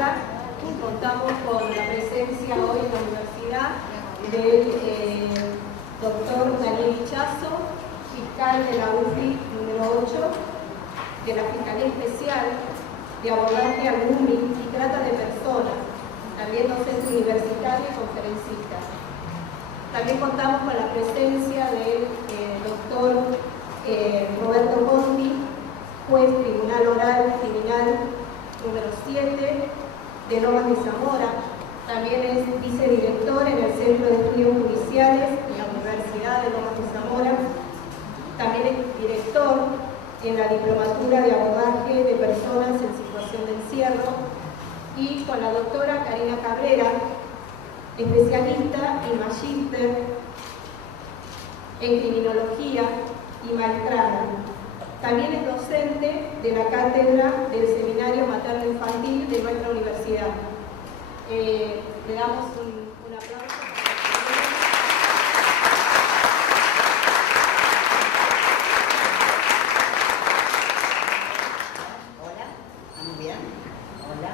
charla. Contamos con la presencia hoy en la universidad del doctor Daniel Hichazo, fiscal de la UFI número 8, de la Fiscalía Especial de Abordaje al Grooming y Trata de Personas, también docente universitario y conferencista. También contamos con la presencia del doctor Roberto Conti, juez Tribunal Oral Criminal número 7 de Lomas de Zamora. También es vicedirector en el Centro de Estudios Judiciales de la Universidad de Lomas de Zamora. También es director en la Diplomatura de Abordaje de Personas en Situación de Encierro. Y con la doctora Karina Cabrera, especialista y magíster en Criminología y Maltrato. También es docente de la cátedra del Seminario Materno Infantil de nuestra universidad. Le damos un aplauso. Hola, ¿estamos bien? Hola.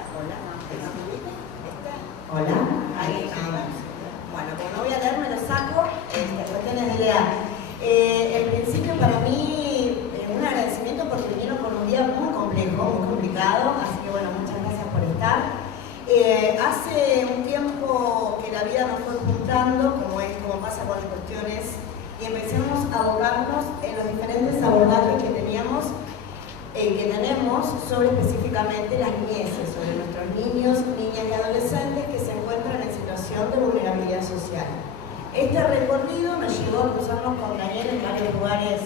Hola, ahí estamos. Bueno, como no voy a leer, me lo saco. Cuestiones de edad. En principio, para mí, un agradecimiento porque vinieron por un día muy complejo, muy complicado, así que bueno, muchas gracias por estar. Hace un tiempo que la vida nos fue juntando, como pasa con las cuestiones, y empezamos a abocarnos en los diferentes abordajes que tenemos, que tenemos sobre específicamente las niñeces, sobre nuestros niños, niñas y adolescentes que se encuentran en situación de vulnerabilidad social. Este recorrido nos llevó a cruzarnos con Daniel en varios lugares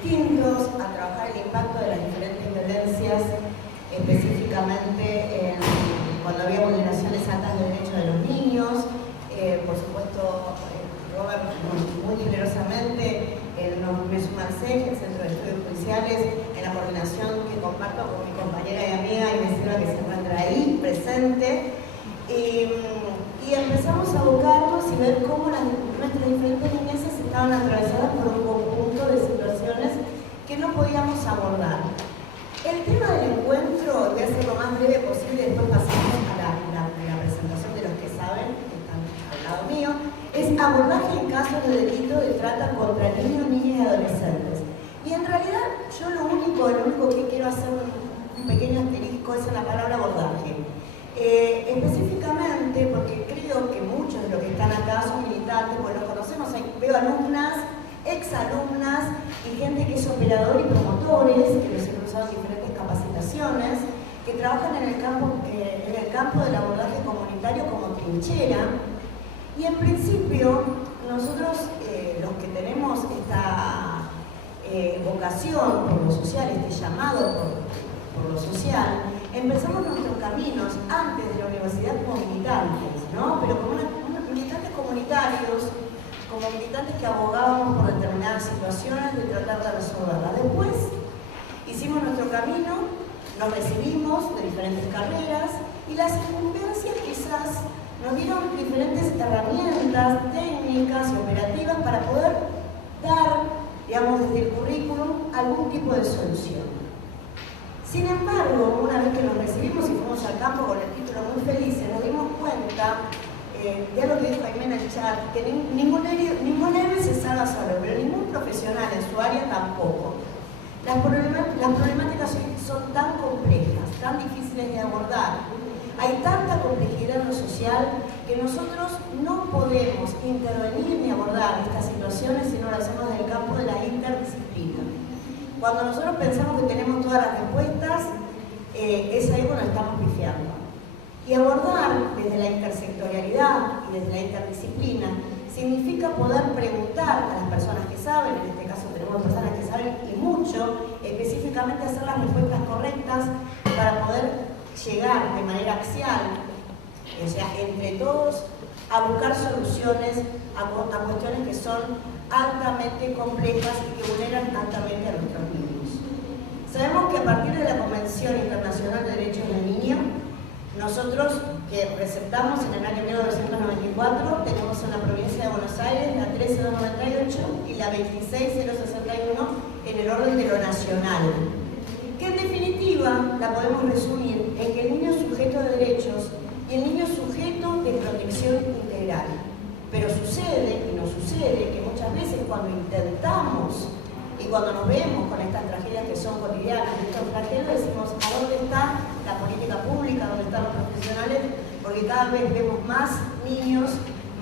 distintos, a trabajar el impacto de las diferentes violencias, específicamente cuando había vulneraciones altas de derechos de los niños. Por supuesto, Robert muy generosamente me suma al CEG, el Centro de Estudios Judiciales, en la coordinación que comparto con mi compañera y amiga Inés Silva, que se encuentra ahí presente. Y empezamos a abocarnos y ver cómo nuestras diferentes niñeces estaban atravesadas por un conjunto de situaciones que no podíamos abordar. El tema del encuentro, voy a ser lo más breve posible, después pasamos a la presentación de los que saben, que están al lado mío, es abordaje en casos de delito de trata contra niños, niñas y adolescentes. Y en realidad yo lo único que quiero hacer un pequeño asterisco es en la palabra abordaje. Específicamente porque creo que muchos de los que están acá son militantes, porque los conocemos, veo alumnas, exalumnas y gente que es operador y promotores, que los he cruzado en diferentes capacitaciones, que trabajan en el campo del abordaje comunitario como trinchera. Y en principio, nosotros los que tenemos esta vocación por lo social, este llamado por lo social, empezamos nuestros caminos antes de la universidad como militantes, ¿no? Pero como militantes comunitarios, como militantes que abogábamos por determinadas situaciones de tratar de resolverlas. Después hicimos nuestro camino, nos recibimos de diferentes carreras y las incumbencias quizás nos dieron diferentes herramientas técnicas y operativas para poder dar, digamos, desde el currículum algún tipo de solución. Sin embargo, una vez que nos recibimos y fuimos al campo con el título muy felices, nos dimos cuenta, ya lo que dijo Jaime en el chat, que ningún héroe se salva solo, pero ningún profesional en su área tampoco. Las problemáticas son tan complejas, tan difíciles de abordar, hay tanta complejidad en lo social que nosotros no podemos intervenir ni abordar estas situaciones si no lo hacemos desde el campo de la interdisciplina. Cuando nosotros pensamos que tenemos todas las respuestas, es ahí cuando estamos pifiando. Y abordar desde la intersectorialidad y desde la interdisciplina significa poder preguntar a las personas que saben, en este caso tenemos personas que saben y mucho, específicamente hacer las respuestas correctas para poder llegar de manera axial, o sea, entre todos, a buscar soluciones a cuestiones que son altamente complejas y que vulneran altamente a nuestros niños. Sabemos que a partir de la Convención Internacional de Derechos del Niño, nosotros que receptamos en el año 1994, tenemos en la provincia de Buenos Aires la 13298 y la 26061 en el orden de lo nacional, que en definitiva la podemos resumir en que el niño es sujeto cuando intentamos y cuando nos vemos con estas tragedias que son cotidianas, estos flagelos, decimos, ¿a dónde está la política pública? ¿Dónde están los profesionales? Porque cada vez vemos más niños,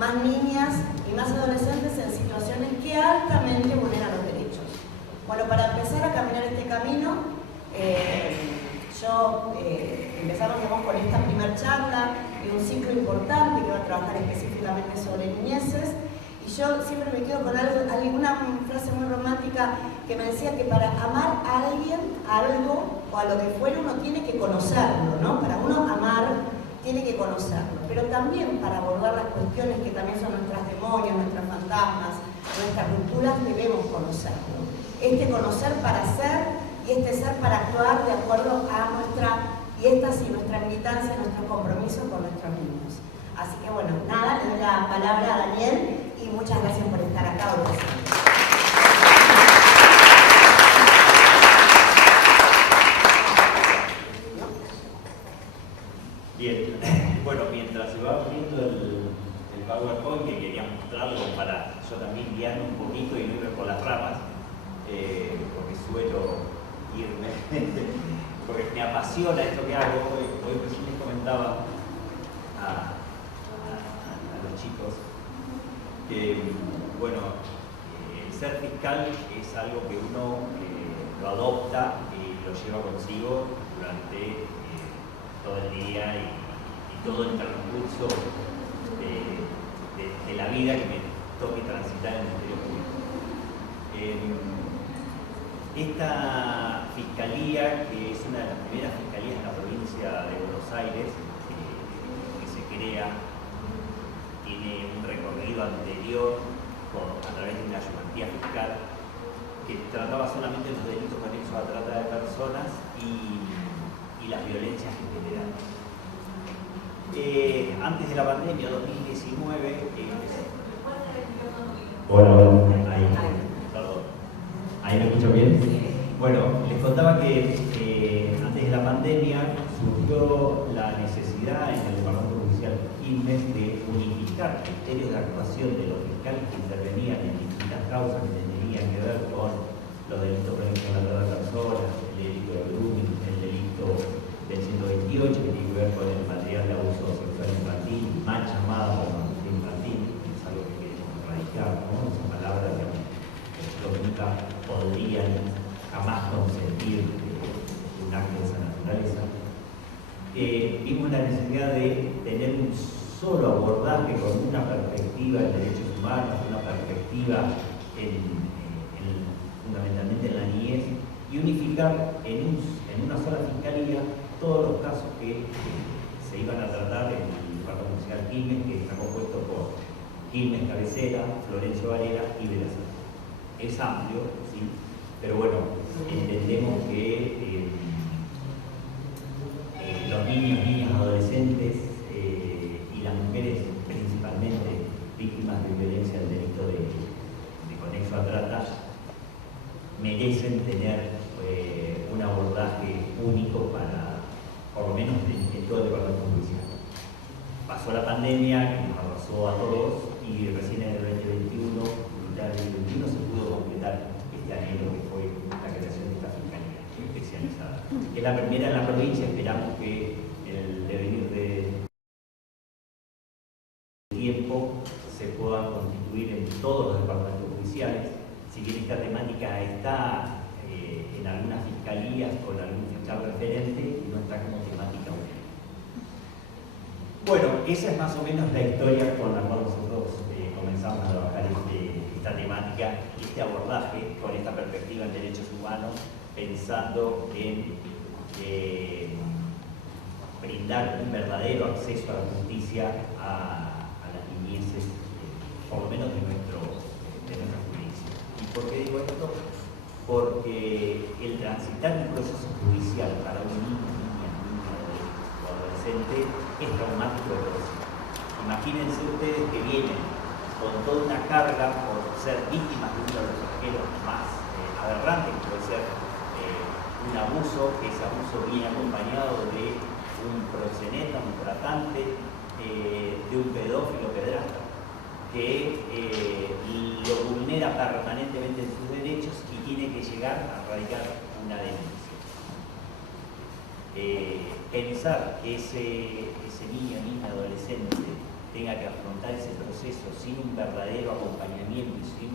más niñas y más adolescentes en situaciones que altamente vulneran los derechos. Bueno, para empezar a caminar este camino, empezamos digamos, con esta primera charla de un ciclo importante que va a trabajar específicamente sobre niñeces. Y yo siempre me quedo con alguna frase muy romántica que me decía que para amar a alguien, a algo o a lo que fuera, uno tiene que conocerlo, ¿no? Para uno amar, tiene que conocerlo. Pero también para abordar las cuestiones que también son nuestras demonios, nuestras fantasmas, nuestras rupturas, debemos conocerlo. Este conocer para ser y este ser para actuar de acuerdo a nuestra militancia, nuestro compromiso con nuestros niños. Así que bueno, nada, le doy la palabra a Daniel y muchas gracias por estar acá hoy. Bien, bueno, mientras se va abriendo el PowerPoint que quería mostrarlo para yo también guiarme un poquito y no irme por las ramas, porque suelo irme, porque me apasiona esto que hago. Hoy recién les comentaba a los chicos que, bueno, el ser fiscal es algo que uno lo adopta y lo lleva consigo durante todo el día y todo el transcurso de la vida que me toque transitar en el Ministerio Público. Esta fiscalía, que es una de las primeras fiscalías en la provincia de Buenos Aires, que se crea, tiene un recorrido anterior a través de una ayudantía fiscal que trataba solamente los delitos conexos a trata de personas y las violencias en general. Antes de la pandemia, 2019, bueno, ahí, perdón. ¿Ahí me escucho bien? Bueno, les contaba que antes de la pandemia surgió la necesidad en el Departamento Judicial Quilmes de unificar criterios de actuación de los fiscales que intervenían en distintas causas que tenían que ver con los delitos conexos a la trata de personas, el delito de grooming, el delito del 128 que tiene que ver con el material de abuso sexual infantil, mal llamado pornografía infantil, que es algo que queremos erradicar, ¿no? Esa palabra, digamos, que nunca podrían jamás consentir un acto de esa naturaleza. Vimos la necesidad de tener un solo abordaje con una perspectiva en derechos humanos, una perspectiva fundamentalmente en la niñez, y unificar en una sola fiscalía todos los casos que se iban a tratar en el Departamento Judicial Quilmes, que está compuesto por Quilmes Cabecera, Florencio Varela y Velasco. Es amplio, ¿sí? Pero bueno, entendemos que los niños, niñas, adolescentes y las mujeres principalmente víctimas de violencia del delito de conexo a trata merecen tener un abordaje único para, por lo menos en todo el Departamento Judicial. Pasó la pandemia que nos arrasó a todos y recién en el 2021, se pudo completar este anhelo que fue la creación de esta fiscalía especializada. Es la primera en la provincia, esperamos que el devenir de tiempo se pueda constituir en todos los departamentos judiciales. Si bien esta temática está en algunas fiscalías con algún fiscal referente, no está como temática única. Bueno, esa es más o menos la historia con la cual nosotros comenzamos a trabajar esta temática y este abordaje con esta perspectiva en derechos humanos, pensando en brindar un verdadero acceso a la justicia a las niñeces, por lo menos de nuestra jurisdicción. ¿Y por qué digo esto? Porque el transitar un proceso judicial para un niño, niña o adolescente es traumático de por sí. Imagínense ustedes que vienen con toda una carga por ser víctimas de uno de los flagelos más aberrantes, que puede ser un abuso, que ese abuso viene acompañado de un proxeneta, un tratante, de un pedófilo, pedrasta. que lo vulnera permanentemente en sus derechos y tiene que llegar a radicar una denuncia. Pensar que ese niño, niña, adolescente tenga que afrontar ese proceso sin un verdadero acompañamiento y sin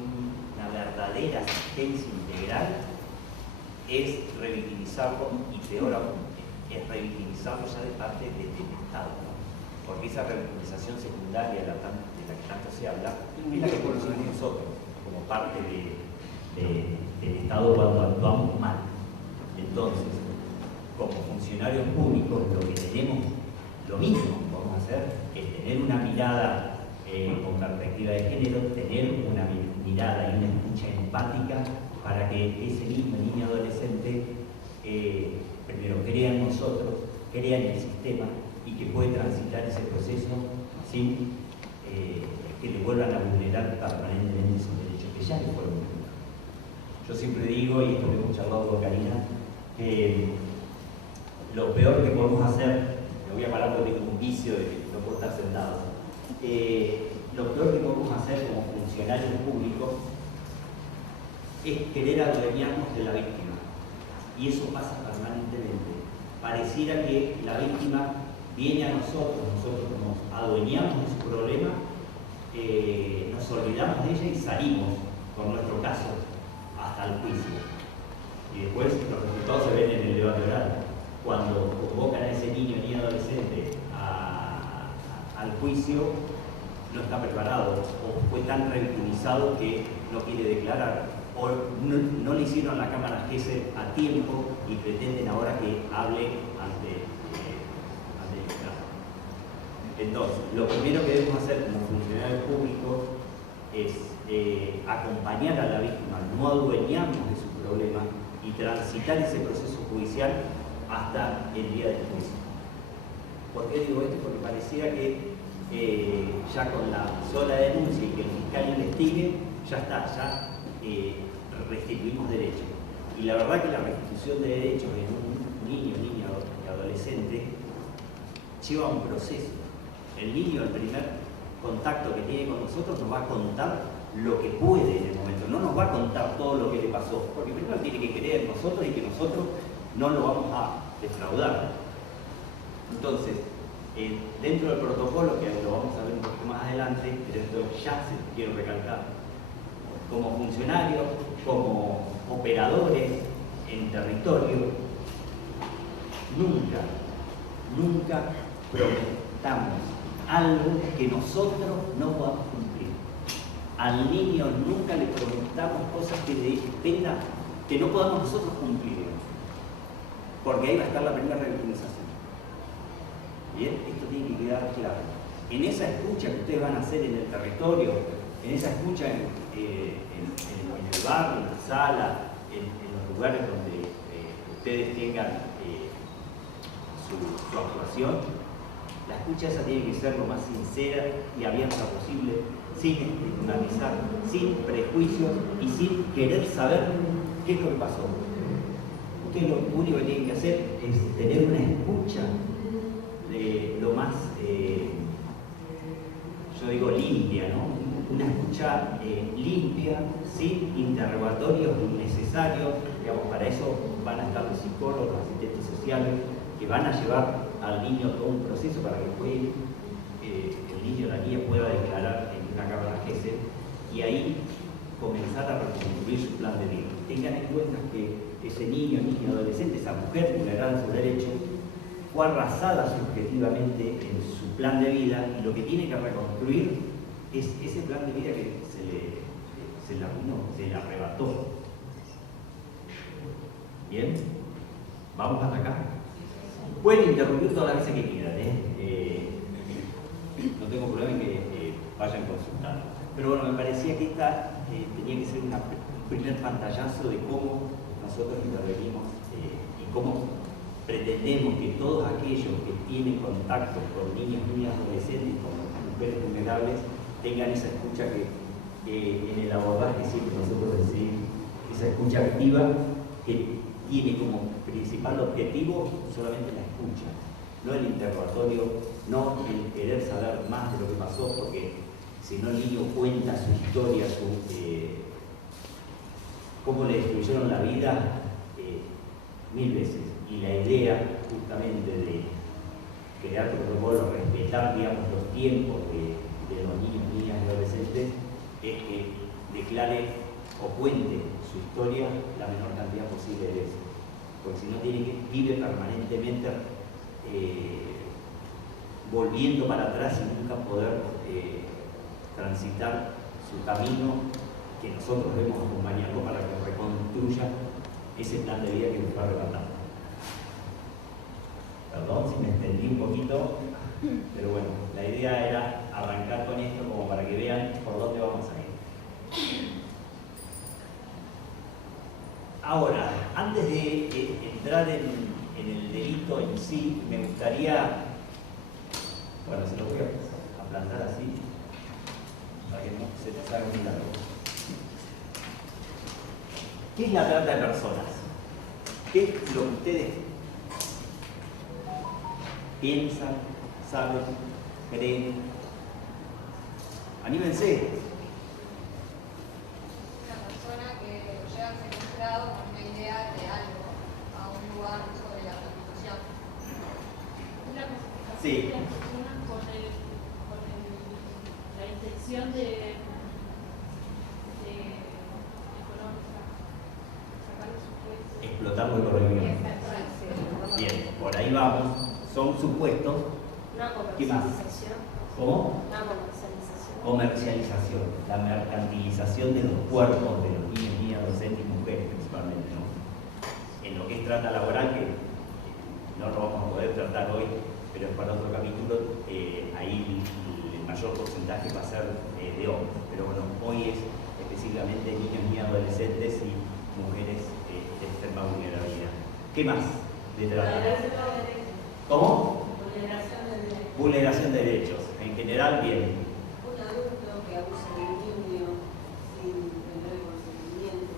una verdadera asistencia integral es revictimizarlo, y peor aún, es revictimizarlo ya de parte del Estado, ¿no? Porque esa revictimización secundaria de la que tanto se habla es la que conocemos nosotros como parte del Estado cuando actuamos mal. Entonces, como funcionarios públicos, lo que tenemos, lo mínimo que podemos hacer es tener una mirada con perspectiva de género, tener una mirada y una escucha empática para que ese niño, niña, adolescente, primero crea en nosotros, crea en el sistema y que puede transitar ese proceso sin que le vuelvan a vulnerar permanentemente sus derechos que ya le fueron vulnerados. Yo siempre digo, y esto lo hemos charlado con Karina, que lo peor que podemos hacer, me voy a parar porque tengo un vicio de que no puedo estar sentado, lo peor que podemos hacer como funcionarios públicos es querer adueñarnos de la víctima. Y eso pasa permanentemente. Pareciera que la víctima viene a nosotros nos adueñamos de su problema, nos olvidamos de ella y salimos con nuestro caso hasta el juicio. Y después los resultados se ven en el debate oral. Cuando convocan a ese niño ni adolescente al juicio, no está preparado o fue tan revictimizado que no quiere declarar, o no le hicieron la cámara GESEL a tiempo y pretenden ahora que hable ante el Estado. Entonces, lo primero que debemos hacer como funcionarios públicos es acompañar a la víctima, no adueñarnos de su problema y transitar ese proceso judicial hasta el día del juicio. ¿Por qué digo esto? Porque pareciera que ya con la sola denuncia y que el fiscal investigue, ya está, ya restituimos derechos. Y la verdad que la restitución de derechos en un niño, niña o adolescente lleva un proceso. El niño, el primer contacto que tiene con nosotros, nos va a contar lo que puede en el momento, no nos va a contar todo lo que le pasó, porque primero tiene que creer en nosotros y que nosotros no lo vamos a defraudar. Entonces, dentro del protocolo, que lo vamos a ver un poquito más adelante, pero esto ya quiero recalcar, como funcionarios, como operadores en territorio, nunca prometamos algo que nosotros no podamos cumplir. Al niño nunca le prometamos cosas que no podamos nosotros cumplir, porque ahí va a estar la primera revictimización. Bien, esto tiene que quedar claro. En esa escucha que ustedes van a hacer en el territorio, en esa escucha en el barrio, en la sala, en los lugares donde ustedes tengan su actuación, la escucha esa tiene que ser lo más sincera y abierta posible, sin estigmatizar, sin prejuicios y sin querer saber qué es lo que pasó. Ustedes lo único que tienen que hacer es tener una escucha de lo más, yo digo limpia, ¿no? Una escucha limpia, sin interrogatorios innecesarios. Digamos, para eso van a estar los psicólogos, los asistentes sociales, que van a llevar al niño todo un proceso para que después el niño o la niña pueda declarar en una cámara GESEL y ahí comenzar a reconstruir su plan de vida. Tengan en cuenta que ese niño, niña, adolescente, esa mujer vulnerada en sus derechos, fue arrasada subjetivamente en su plan de vida y lo que tiene que reconstruir es ese plan de vida que se le arruinó, se le arrebató. Bien, vamos hasta acá. Pueden interrumpir todas las veces que quieran, no tengo problema en que vayan consultando. Pero bueno, me parecía que esta tenía que ser un primer pantallazo de cómo nosotros intervenimos y cómo pretendemos que todos aquellos que tienen contacto con niños, niñas, adolescentes, con mujeres vulnerables, tengan esa escucha que en el abordaje siempre nosotros decimos, esa escucha activa que tiene como principal objetivo solamente la escucha, no el interrogatorio, no el querer saber más de lo que pasó, porque si no el niño cuenta su historia, cómo le destruyeron la vida 1000 veces. Y la idea justamente de crear protocolos, respetar, digamos, los tiempos de los niños, niñas y adolescentes, es que declare o cuente su historia la menor cantidad posible de veces. Porque si no, vive permanentemente volviendo para atrás y nunca poder transitar su camino, que nosotros debemos acompañarlo para que reconstruya ese plan de vida que nos va arrebatando. Perdón si me extendí un poquito, pero bueno, la idea era arrancar con esto como para que vean por dónde vamos a ir. Ahora, antes de entrar en el delito en sí, me gustaría, bueno, se lo voy a plantar así, para que no se nos haga muy largo. ¿Qué es la trata de personas? ¿Qué es lo que ustedes piensan, saben, creen? Anímense. Una persona que lo llevan secuestrado con una idea de algo a un lugar sobre la prostitución. Una clasificación Sí. de las personas con la intención de económica, sacarle su puesto. Explotarlo económicamente. Bien, por ahí vamos. Son supuestos. Una ¿Qué más? comercialización. ¿Cómo? Una comercialización. Comercialización, la mercantilización de los cuerpos de los niños, niñas, adolescentes y mujeres principalmente, ¿no? En lo que es trata laboral, que no lo vamos a poder tratar hoy, pero es para otro capítulo, ahí el mayor porcentaje va a ser de hombres. Pero bueno, hoy es específicamente niños, niñas, adolescentes y mujeres de extrema vulnerabilidad. ¿Qué más de trata? ¿Cómo? Vulneración de derechos. En general, bien. Un adulto que abusa de un niño sin tener consentimiento,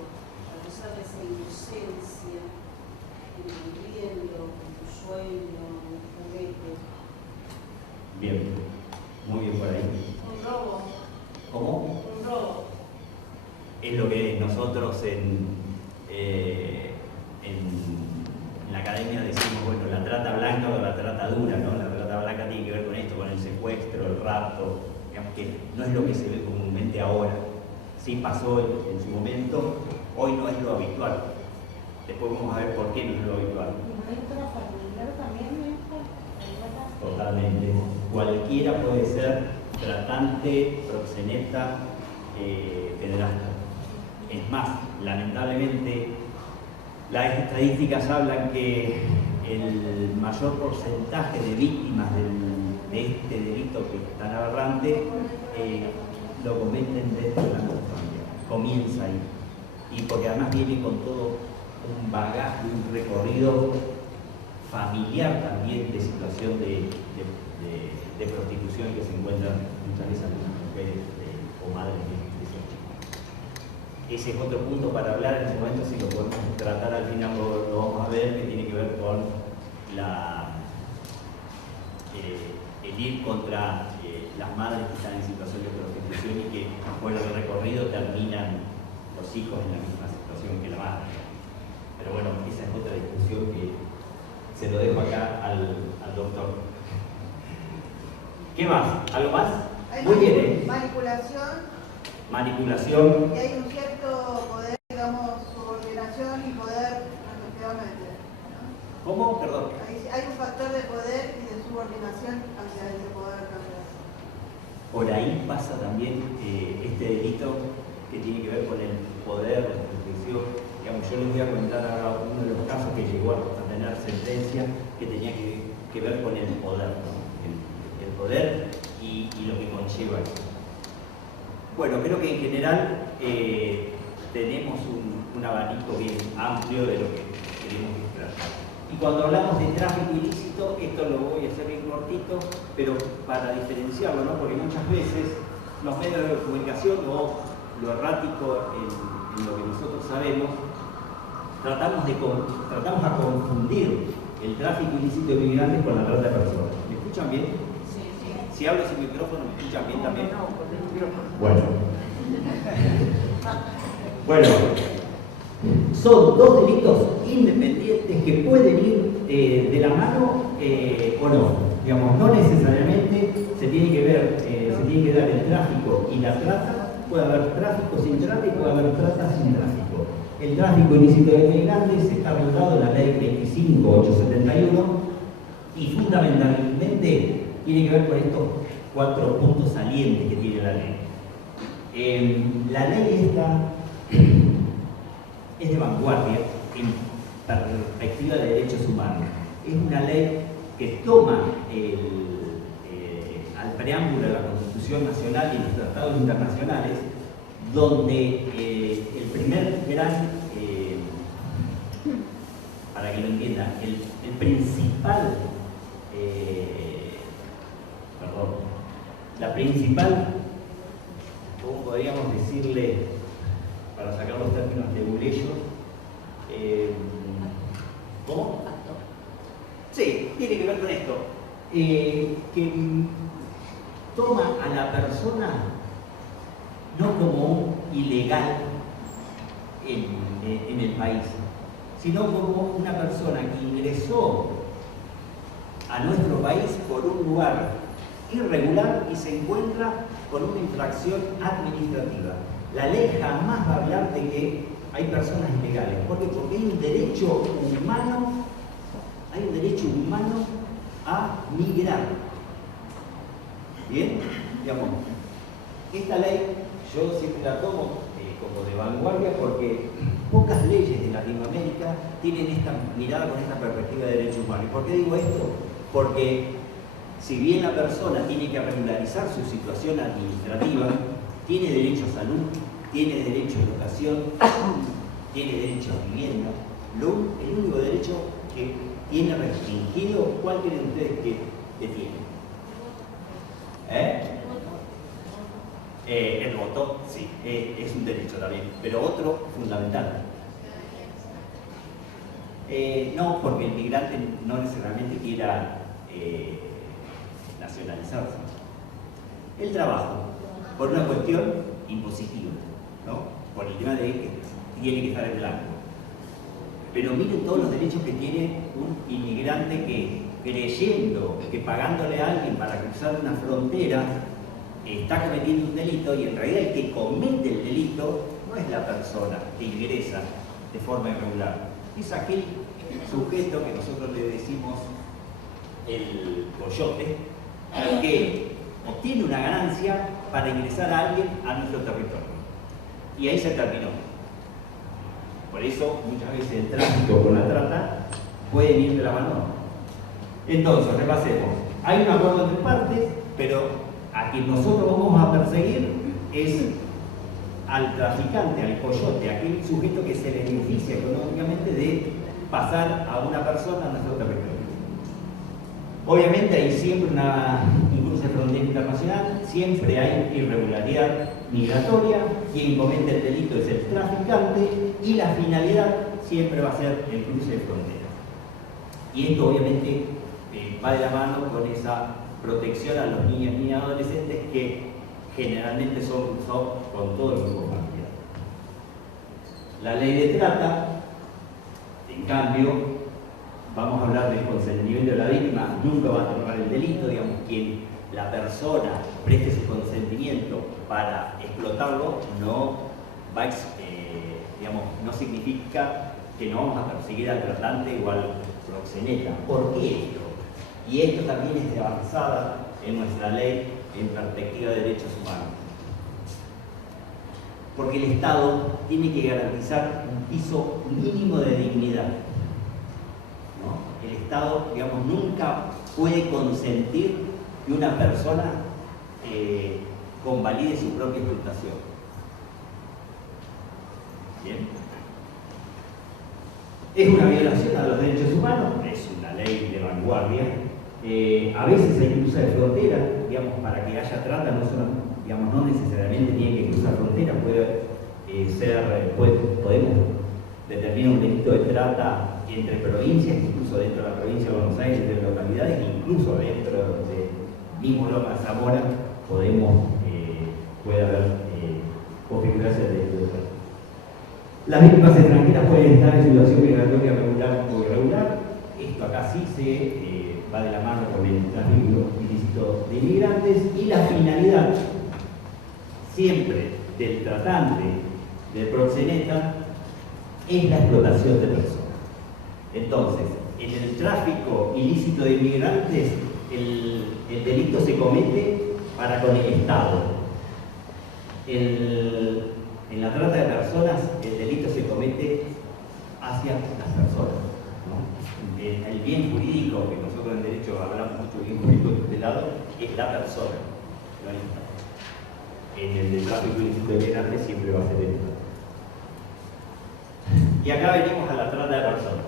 abusar de esa inocencia, viviendo en tu sueño, en tu juguete. Bien. Muy bien por ahí. Un robo. ¿Cómo? Un robo. Es lo que nosotros en la academia decimos, bueno, la trata blanca o la trata dura, ¿no? La trata blanca tiene que ver con esto, con el secuestro, el rapto, digamos que no es lo que se ve comúnmente ahora. Sí pasó en su momento, hoy no es lo habitual. Después vamos a ver por qué no es lo habitual. Totalmente. Cualquiera puede ser tratante, proxeneta, pederasta. Es más, lamentablemente, las estadísticas hablan que el mayor porcentaje de víctimas de este delito que es tan aberrante lo cometen dentro de la familia. Comienza ahí. Y porque además viene con todo un bagaje, un recorrido familiar también de situación de prostitución que se encuentran muchas veces algunas mujeres o madres de esos chicos. Ese es otro punto para hablar en ese momento, si lo podemos tratar al final lo vamos a ver, que tiene que ver con el ir contra las madres que están en situación de prostitución y que por el recorrido terminan los hijos en la misma situación que la madre. Pero bueno, esa es otra discusión que se lo dejo acá al doctor. ¿Qué más? ¿Algo más? Muy bien, ¿eh? Manipulación, Manipulación. y hay un cierto poder, digamos, subordinación y poder respectivamente, ¿no? ¿Cómo? Perdón. Hay un factor de poder y de subordinación hacia ese poder también. Por ahí pasa también este delito que tiene que ver con el poder, la jurisdicción. Digamos, yo les voy a contar ahora uno de los casos que llegó a tener sentencia que tenía que ver con el poder, ¿no? El poder y lo que conlleva eso. Bueno, creo que en general tenemos un abanico bien amplio de lo que queremos tratar. Y cuando hablamos de tráfico ilícito, esto lo voy a hacer bien cortito, pero para diferenciarlo, ¿no? Porque muchas veces los medios de comunicación o lo errático en lo que nosotros sabemos, tratamos a confundir el tráfico ilícito de migrantes con la trata de personas. ¿Me escuchan bien? Si hablo sin micrófono, ¿me escuchan bien también? No, con el micrófono. Bueno. Bueno, son dos delitos independientes que pueden ir de la mano o no. Digamos, no necesariamente se tiene que ver, se tiene que dar el tráfico y la trata. Puede haber tráfico sin trata y puede haber trata sin tráfico. El tráfico ilícito de migrantes está regulado en la ley 25871 y fundamentalmente tiene que ver con estos 4 puntos salientes que tiene la ley. La ley esta es de vanguardia en perspectiva de derechos humanos. Es una ley que toma al preámbulo de la Constitución Nacional y los tratados internacionales, donde el primer gran, para que lo entiendan, el principal, la principal, ¿cómo podríamos decirle, para sacar los términos de Buleyo? ¿Cómo? Sí, tiene que ver con esto. Que toma a la persona no como un ilegal en el país, sino como una persona que ingresó a nuestro país por un lugar irregular y se encuentra con una infracción administrativa. La ley jamás va a hablar de que hay personas ilegales. ¿Por qué? Porque hay un derecho humano a migrar. ¿Bien? Digamos, esta ley yo siempre la tomo como de vanguardia porque pocas leyes de Latinoamérica tienen esta mirada con esta perspectiva de derechos humanos. ¿Y por qué digo esto? Porque si bien la persona tiene que regularizar su situación administrativa, tiene derecho a salud, tiene derecho a educación, tiene derecho a vivienda, el único derecho que tiene restringido, ¿cuál creen ustedes que tiene? El voto, sí, es un derecho también, pero otro fundamental. No, porque el migrante no necesariamente quiera nacionalizarse. El trabajo, por una cuestión impositiva, ¿no? Por el tema de que tiene que estar en blanco. Pero miren todos los derechos que tiene un inmigrante que, creyendo que pagándole a alguien para cruzar una frontera está cometiendo un delito, y en realidad el que comete el delito no es la persona que ingresa de forma irregular, es aquel sujeto que nosotros le decimos el coyote, que obtiene una ganancia para ingresar a alguien a nuestro territorio. Y ahí se terminó. Por eso muchas veces el tráfico con la trata pueden ir de la mano. Entonces, repasemos. Hay un acuerdo entre partes, pero a quien nosotros vamos a perseguir es al traficante, al coyote, a aquel sujeto que se beneficia económicamente de pasar a una persona a nuestro territorio. Obviamente hay siempre un cruce de frontera internacional, siempre hay irregularidad migratoria, quien comete el delito es el traficante y la finalidad siempre va a ser el cruce de frontera. Y esto obviamente va de la mano con esa protección a los niños y adolescentes que generalmente son cruzados con todo el grupo familiar. La ley de trata, en cambio, vamos a hablar del consentimiento de la víctima, nunca va a tocar el delito, digamos, quien la persona preste su consentimiento para explotarlo no va digamos, no significa que no vamos a perseguir al tratante o al proxeneta. ¿Por qué esto? Y esto también es de avanzada en nuestra ley en perspectiva de derechos humanos. Porque el Estado tiene que garantizar un piso mínimo de dignidad. ¿No? El Estado, digamos, nunca puede consentir que una persona convalide su propia explotación. ¿Bien? Es una violación a los derechos humanos, es una ley de vanguardia. A veces hay que cruzar frontera, digamos, para que haya trata, no necesariamente tiene que cruzar frontera, podemos determinar un delito de trata entre provincias, incluso dentro de la provincia de Buenos Aires, entre localidades, incluso dentro mismo Loma Zamora puede haber configuración de delito de trata. Las víctimas extranjeras pueden estar en situación migratoria regular o irregular. Esto acá sí se va de la mano con el tráfico ilícito de inmigrantes, y la finalidad siempre del tratante, del proxeneta, es la explotación de personas. Entonces, en el tráfico ilícito de inmigrantes, el delito se comete para con el Estado. En la trata de personas, el delito se comete hacia las personas, ¿no? El bien jurídico, que nosotros en derecho hablamos mucho de bien jurídico tutelado, es la persona, no el Estado. En el del tráfico ilícito de inmigrantes siempre va a ser el Estado. Y acá venimos a la trata de personas.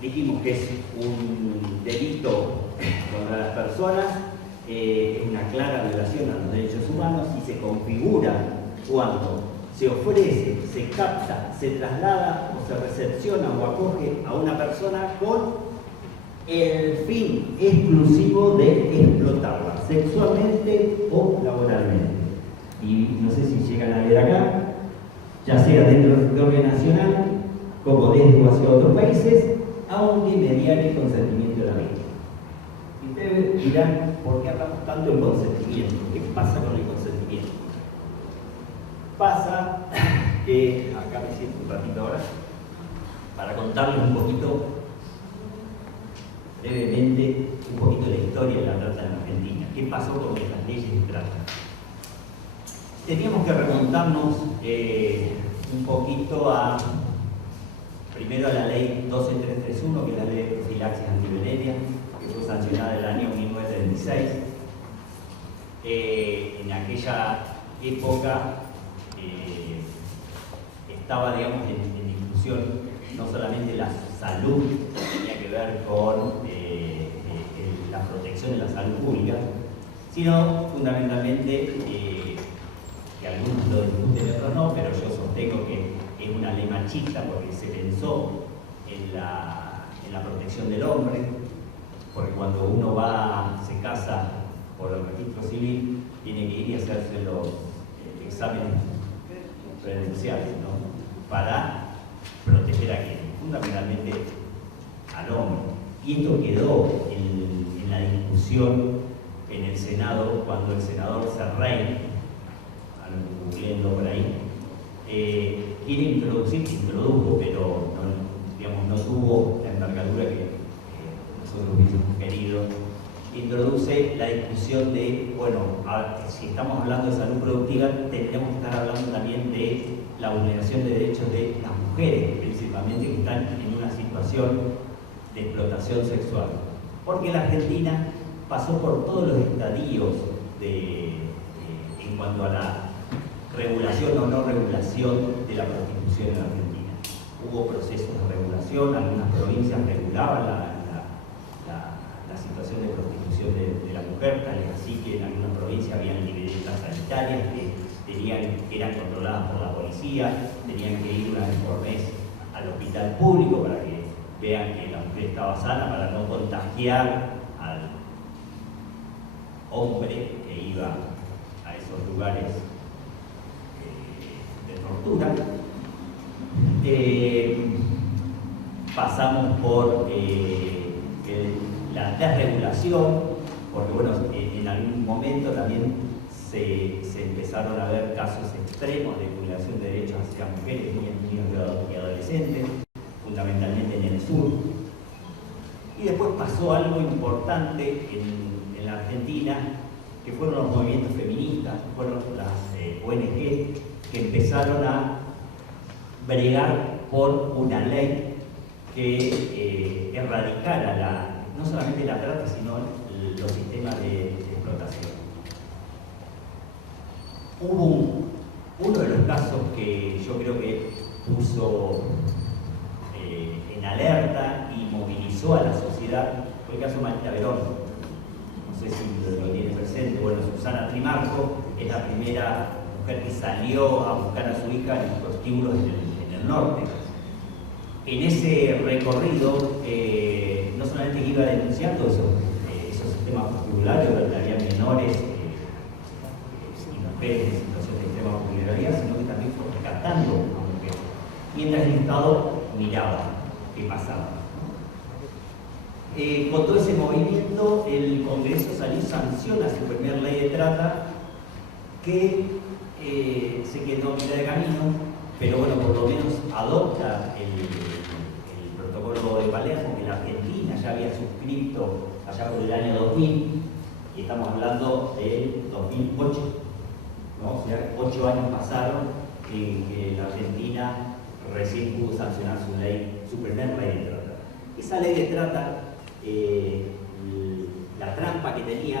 Dijimos que es un delito contra las personas, es una clara violación a los derechos humanos y se configura cuando se ofrece, se capta, se traslada o se recepciona o acoge a una persona con el fin exclusivo de explotarla sexualmente o laboralmente. Y no sé si llegan a ver acá, ya sea dentro del territorio nacional como desde o hacia otros países, aunque mediante el consentimiento de la víctima. Y ustedes dirán, ¿por qué hablamos tanto del consentimiento? ¿Qué pasa con el consentimiento? Pasa que, acá me siento un ratito ahora, para contarles un poquito, brevemente, un poquito de la historia de la trata en Argentina. ¿Qué pasó con estas leyes de trata? Teníamos que remontarnos un poquito primero a la ley 12331, que es la ley de profilaxis antiviolencia, que fue sancionada en el año 1936. En aquella época estaba, digamos, en discusión no solamente la salud, que tenía que ver con la protección de la salud pública, sino fundamentalmente, que algunos lo discuten y otros no, pero yo sostengo que es una ley machista porque se pensó en la protección del hombre, porque cuando uno se casa por el registro civil, tiene que ir y hacerse los exámenes presenciales, ¿no? Para proteger a quien, fundamentalmente al hombre. Y esto quedó en la discusión en el Senado, cuando el senador Serrey, googleando por ahí, quiere introdujo, pero no tuvo la envergadura que nosotros hubiésemos querido. Introduce la discusión de, bueno, si estamos hablando de salud productiva, tendremos que estar hablando también de la vulneración de derechos de las mujeres, principalmente, que están en una situación de explotación sexual. Porque la Argentina pasó por todos los estadios en cuanto a la regulación o no regulación de la prostitución en Argentina. Hubo procesos de regulación, algunas provincias regulaban la situación de prostitución de la mujer, tal es así que en algunas provincias habían libretas sanitarias que eran controladas por la policía, tenían que ir una vez por mes al hospital público para que vean que la mujer estaba sana, para no contagiar al hombre que iba a esos lugares de tortura. Pasamos por la desregulación, porque bueno, en algún momento también se empezaron a ver casos extremos de vulneración de derechos hacia mujeres, niños y adolescentes, fundamentalmente en el sur. Y después pasó algo importante en la Argentina, que fueron los movimientos feministas, fueron las ONG que empezaron a bregar por una ley que erradicara no solamente la trata, sino los sistemas de explotación. Hubo uno de los casos que yo creo que puso en alerta y movilizó a la sociedad, fue el caso Marita Verón. No sé si lo tiene presente. Bueno, Susana Trimarco es la primera mujer que salió a buscar a su hija en los prostíbulos en el norte. En ese recorrido, no solamente iba iba denunciando esos sistemas populares donde había menores y mujeres en situación de extrema vulnerabilidad, sino que también fue rescatando a mujeres, mientras el Estado miraba qué pasaba. Con todo ese movimiento, el Congreso salió y sanciona su primer ley de trata, que se quedó a mitad de camino, pero bueno, por lo menos adopta el protocolo de Palermo, que la Argentina ya había suscrito allá por el año 2000, y estamos hablando del 2008, ¿no? O sea, 8 años pasaron que la Argentina recién pudo sancionar su primer ley de trata. Esa ley de trata, la trampa que tenía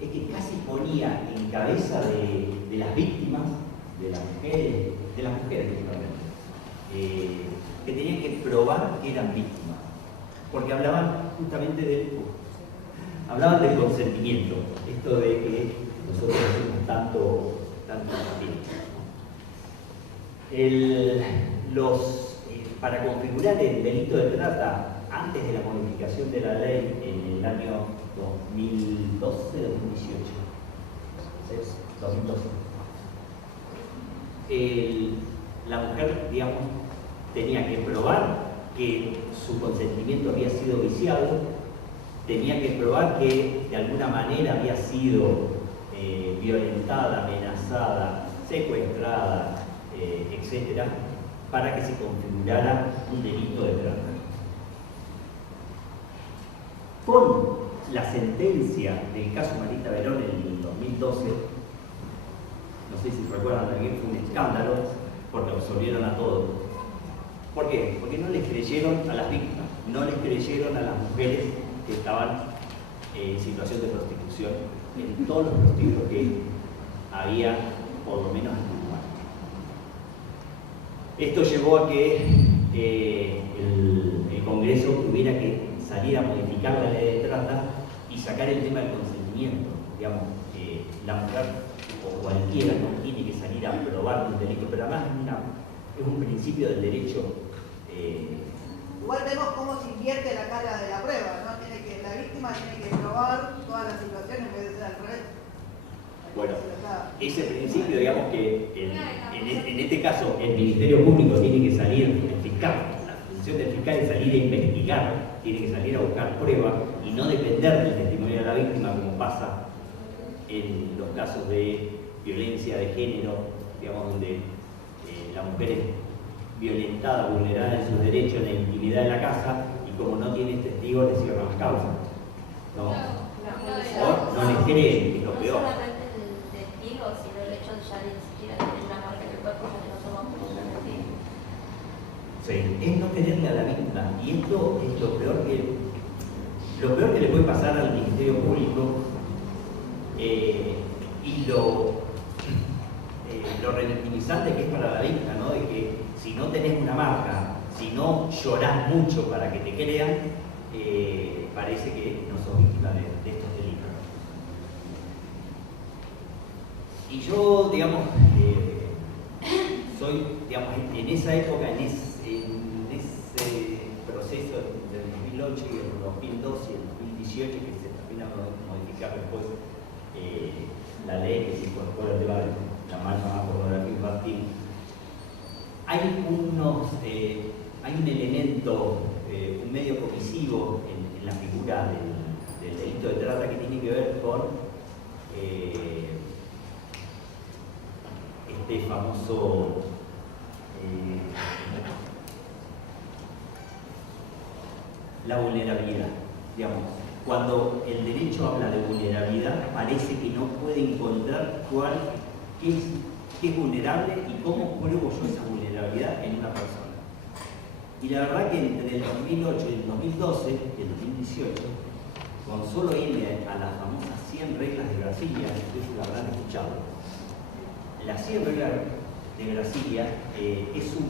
es que casi ponía en cabeza de las víctimas, de las mujeres justamente, que tenían que probar que eran víctimas, porque hablaban justamente hablaban del consentimiento, esto de que nosotros hacemos tanto para configurar el delito de trata antes de la modificación de la ley en el año 2012, 2012. La mujer, digamos, tenía que probar que su consentimiento había sido viciado, tenía que probar que de alguna manera había sido violentada, amenazada, secuestrada, etc., para que se configurara un delito de trata. Con la sentencia del caso Marita Verón en el 2012, no sé si recuerdan también, fue un escándalo, porque absolvieron a todos. ¿Por qué? Porque no les creyeron a las víctimas, no les creyeron a las mujeres que estaban en situación de prostitución, en todos los prostíbulos que había, por lo menos en Uruguay. Esto llevó a que el Congreso tuviera que salir a modificar la ley de trata y sacar el tema del consentimiento. Digamos, la mujer o cualquiera no tiene que salir a probar un delito, pero además es un principio del derecho. Igual vemos cómo se invierte la carga de la prueba, ¿no? La víctima tiene que probar toda la situación en vez de ser al revés. Bueno, ese principio, digamos que en este caso el Ministerio Público tiene que salir, el fiscal, la función del fiscal es salir a investigar, tiene que salir a buscar pruebas y no depender del testimonio de la víctima, como pasa en los casos de violencia de género, digamos, donde la mujer es violentada, vulnerada en sus derechos, en la intimidad de la casa, y como no tiene testigos, le cierran las causas. ¿No? O no les creen, que es lo peor. No solamente el testigo, sino el hecho de ya ni siquiera tener una marca en el cuerpo, porque no somos personas testigos. Sí, es no quererle a la víctima, y esto es lo peor que le puede pasar al Ministerio Público, y lo revictimizante que es para la víctima, ¿no? De que si no tenés una marca, si no llorás mucho para que te crean, parece que no sos víctima de estos delitos. Y yo, digamos, soy, digamos, en esa época, en ese proceso del 2008 y el 2012 y el 2018, que se termina de modificar después la ley que se incorpora el tema de la mal llamada pornografía infantil, hay un elemento, un medio comisivo en la figura del delito de trata que tiene que ver con este famoso la vulnerabilidad. Digamos, cuando el derecho habla de vulnerabilidad, parece que no puede encontrar qué es vulnerable y cómo pruebo yo esa vulnerabilidad en una persona. Y la verdad que entre el 2008 y el 2012 y el 2018, con solo irme a las famosas 100 reglas de Brasilia, ustedes lo habrán escuchado. Las 100 reglas de Brasilia es un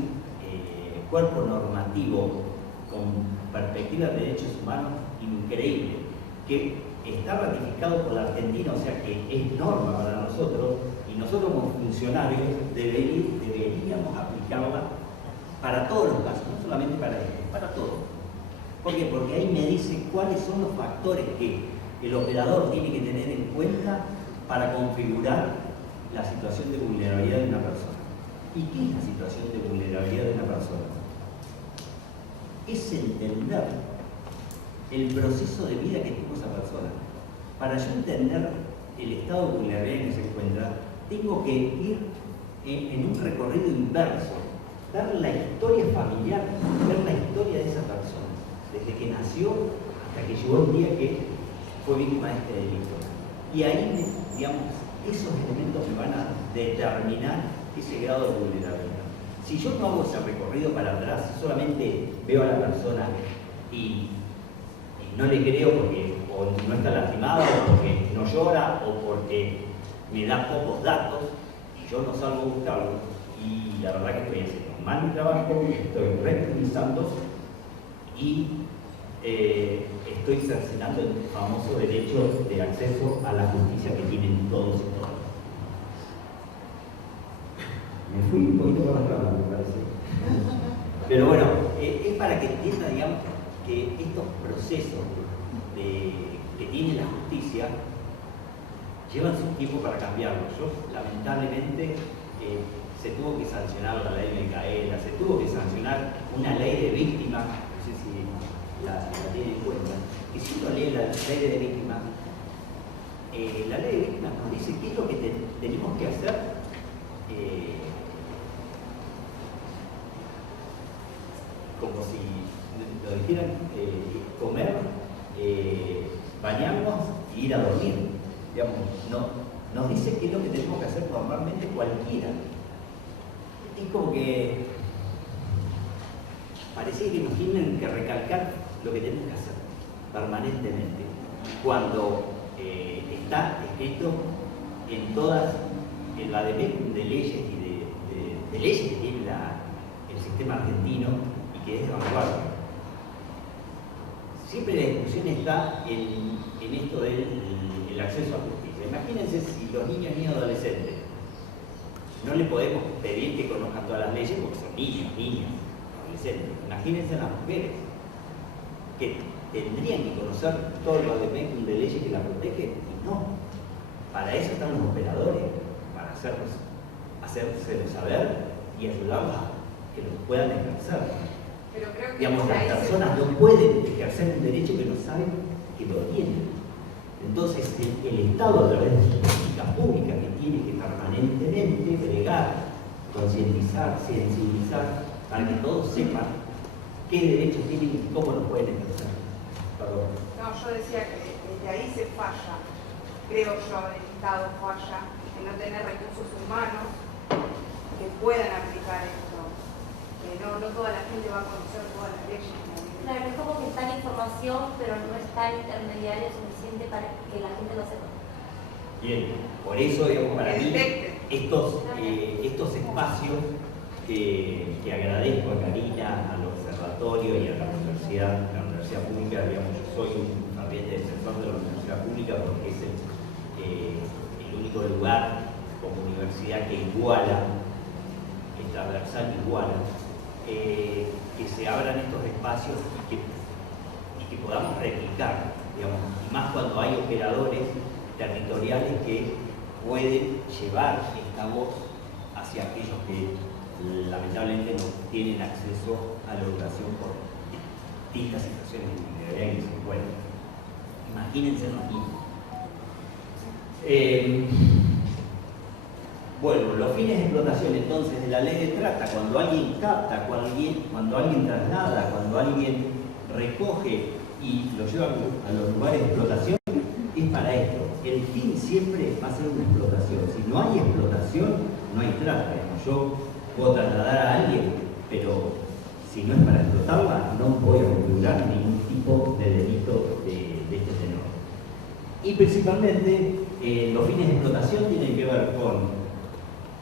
cuerpo normativo con perspectiva de derechos humanos increíble, que está ratificado por la Argentina, o sea que es norma para nosotros, y nosotros como funcionarios deberíamos aplicarla para todos los casos, no solamente para esto, para todos. ¿Por qué? Porque ahí me dice cuáles son los factores que el operador tiene que tener en cuenta para configurar la situación de vulnerabilidad de una persona. ¿Y qué es la situación de vulnerabilidad de una persona? Es entender el proceso de vida que tuvo esa persona. Para yo entender el estado de vulnerabilidad en que se encuentra, tengo que ir en un recorrido inverso, ver la historia familiar, ver la historia de esa persona, desde que nació hasta que llegó el día que fue víctima de este delito. Y ahí, digamos, esos elementos me van a determinar ese grado de vulnerabilidad. Si yo no hago ese recorrido para atrás, solamente veo a la persona y no le creo porque o no está lastimada, o porque no llora, o porque me da pocos datos, y yo no salgo a buscarlo, y la verdad que estoy haciendo mal mi trabajo, estoy revictimizando y estoy cercenando el famoso derecho de acceso a la justicia que tienen todos y todas. Me fui un poquito por las ramas, me parece. Pero bueno, es para que entienda, digamos, que estos procesos que tiene la justicia llevan su tiempo para cambiarlo. Yo, lamentablemente, se tuvo que sancionar la ley de Micaela, se tuvo que sancionar una ley de víctimas, no sé si la tienen en cuenta, y si uno lee la ley de víctimas, la ley de víctimas nos dice qué es lo que tenemos que hacer como si lo dijeran, comer, bañarnos y ir a dormir. Digamos, nos dice qué es lo que tenemos que hacer normalmente cualquiera. Es como que parece que nos tienen que recalcar lo que tenemos que hacer permanentemente, cuando está escrito en todas, en la de leyes y de leyes que tiene el sistema argentino y que es de vanguardia. Siempre la discusión está en esto del acceso a justicia. Imagínense si los niños y adolescentes no le podemos pedir que conozcan todas las leyes porque son niños, niñas, adolescentes. Imagínense a las mujeres que tendrían que conocer todo lo de leyes que las protegen y no. Para eso están los operadores, para hacérselo saber y ayudarlos a que lo puedan ejercer. Pero creo que Digamos, las ahí personas no pueden ejercer un derecho que no saben que lo tienen. Entonces, el Estado, a través de sus políticas públicas, que tiene que permanentemente bregar, concientizar, sensibilizar, para que todos sepan qué derechos tienen y cómo los pueden ejercer. Perdón. No, yo decía que desde ahí se falla, creo yo, el Estado falla en no tener recursos humanos que puedan aplicar esto. No toda la gente va a conocer todas las leyes. Claro, es como que está la información, pero no está el intermediario suficiente para que la gente lo sepa. Bien, por eso, digamos, para mí, estos espacios que agradezco a Karina, al observatorio y a la universidad pública, digamos, yo soy un ferviente defensor de la universidad pública porque es el único lugar como universidad que iguala, es transversal, iguala, que se abran estos espacios y que podamos replicar, digamos, y más cuando hay operadores territoriales que pueden llevar esta voz hacia aquellos que lamentablemente no tienen acceso a la educación por distintas situaciones de vulnerabilidad en que se encuentran. Imagínense los niños. Bueno, los fines de explotación entonces de la ley de trata, cuando alguien capta, cuando alguien traslada, cuando alguien recoge y lo lleva a los lugares de explotación, es para esto. El fin siempre va a ser una explotación. Si no hay explotación, no hay trata. Yo puedo trasladar a alguien, pero si no es para explotarla, no voy a configurar ningún tipo de delito de este tenor. Y principalmente, los fines de explotación tienen que ver con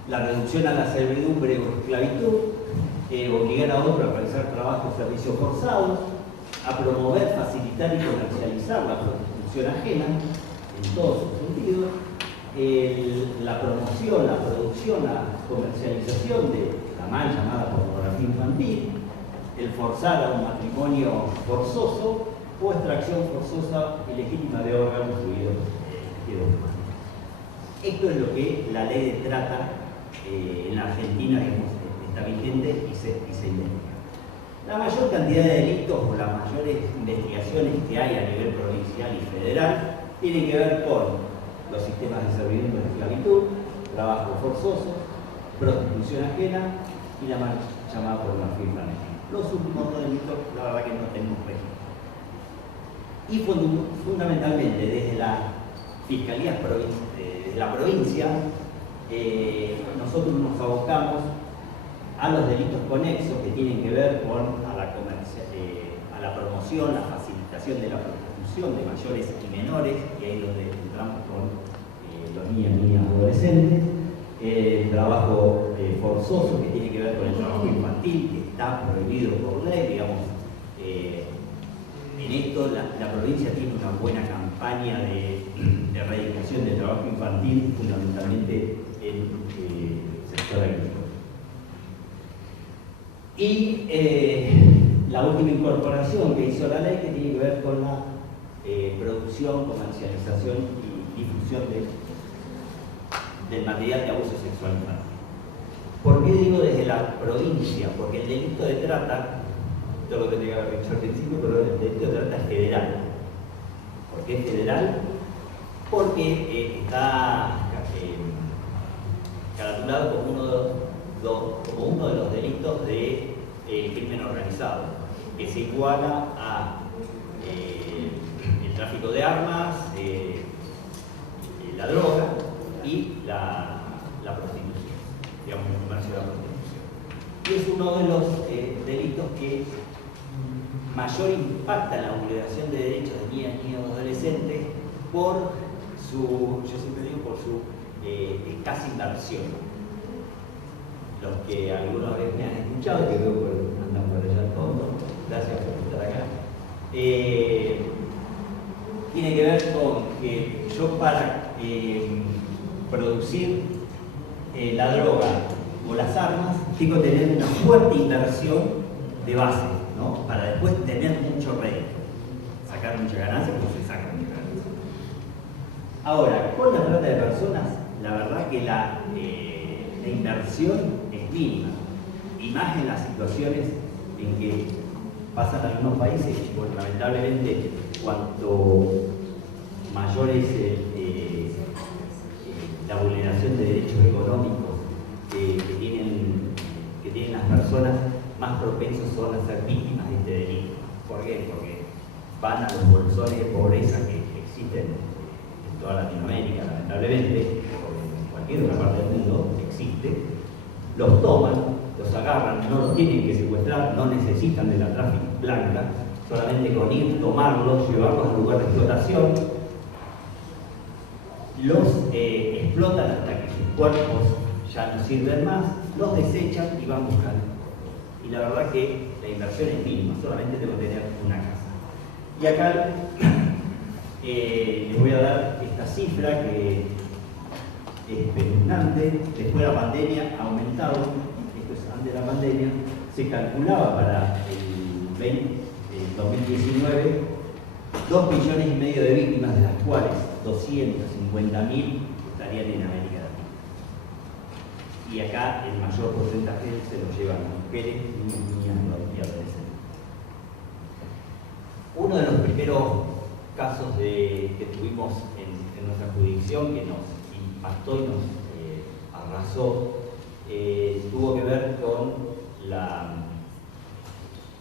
la reducción a la servidumbre o esclavitud, obligar a otro a realizar trabajos o servicios forzados, a promover, facilitar y comercializar la prostitución ajena, en todos sus sentidos, la promoción, la producción, la comercialización de la mal llamada pornografía infantil, el forzar a un matrimonio forzoso o extracción forzosa ilegítima de órganos fluidos humanos. Esto es lo que la ley de trata en la Argentina está vigente y se investiga. La mayor cantidad de delitos o las mayores investigaciones que hay a nivel provincial y federal tienen que ver con los sistemas de servidumbre de esclavitud, trabajo forzoso, prostitución ajena y la mal llamada pornografía infantil. Los últimos dos delitos, la verdad que no tenemos registro. Y fundamentalmente desde la Fiscalía de la provincia, nosotros nos abocamos a los delitos conexos que tienen que ver con a la promoción, la facilitación de la prostitución de mayores y menores, y ahí es donde entramos con los niños, niñas, adolescentes, el trabajo forzoso que tiene que ver con el trabajo infantil, que está prohibido por ley, digamos. En esto la provincia tiene una buena campaña de erradicación del trabajo infantil, fundamentalmente en el sector agrícola. Y la última incorporación que hizo la ley, que tiene que ver con la producción, comercialización y difusión del material de abuso sexual infantil. ¿Por qué digo desde la provincia? Porque el delito de trata, esto lo tendría que haber dicho al principio, pero el delito de trata es federal. ¿Por qué es federal? Porque está caratulado como uno de los delitos de crimen organizado, que se iguala a el tráfico de armas, la droga y la prostitución, digamos, el comercio de la prostitución. Y es uno de los delitos que mayor impacta en la vulneración de derechos de niñas, niños y adolescentes por su, yo siempre digo, por su escasa inversión. Los que alguna vez me han escuchado, que veo que andan por allá al fondo, gracias por estar acá, tiene que ver con que yo para producir la droga o las armas tengo que tener una fuerte inversión de base, ¿no? Para después tener mucho rédito, sacar mucha ganancia, porque se saca mucha ganancia. Ahora, con la trata de personas, la verdad que la inversión es mínima, y más en las situaciones en que pasan algunos países. Bueno, lamentablemente, cuanto mayor es la vulneración de derechos económicos que tienen las personas, más propensos son a ser víctimas de este delito. ¿Por qué? Porque van a los bolsones de pobreza que existen en toda Latinoamérica, lamentablemente, en cualquier otra parte del mundo existe, los toman, los agarran, no los tienen que secuestrar, no necesitan de la tráfico blanca, solamente con ir, tomarlos, llevarlos al lugar de explotación, los explotan hasta que sus cuerpos ya no sirven más, los desechan y van buscando. Y la verdad que la inversión es mínima, solamente tengo que tener una casa. Y acá les voy a dar esta cifra que es espeluznante. Después de la pandemia ha aumentado, esto es antes de la pandemia, se calculaba para el 2019 2,5 millones de víctimas, de las cuales 250.000 estarían en América Latina. Y acá el mayor porcentaje se lo llevan mujeres, niñas y adolescentes. Uno de los primeros casos que tuvimos en nuestra jurisdicción, que nos impactó y nos arrasó, tuvo que ver con la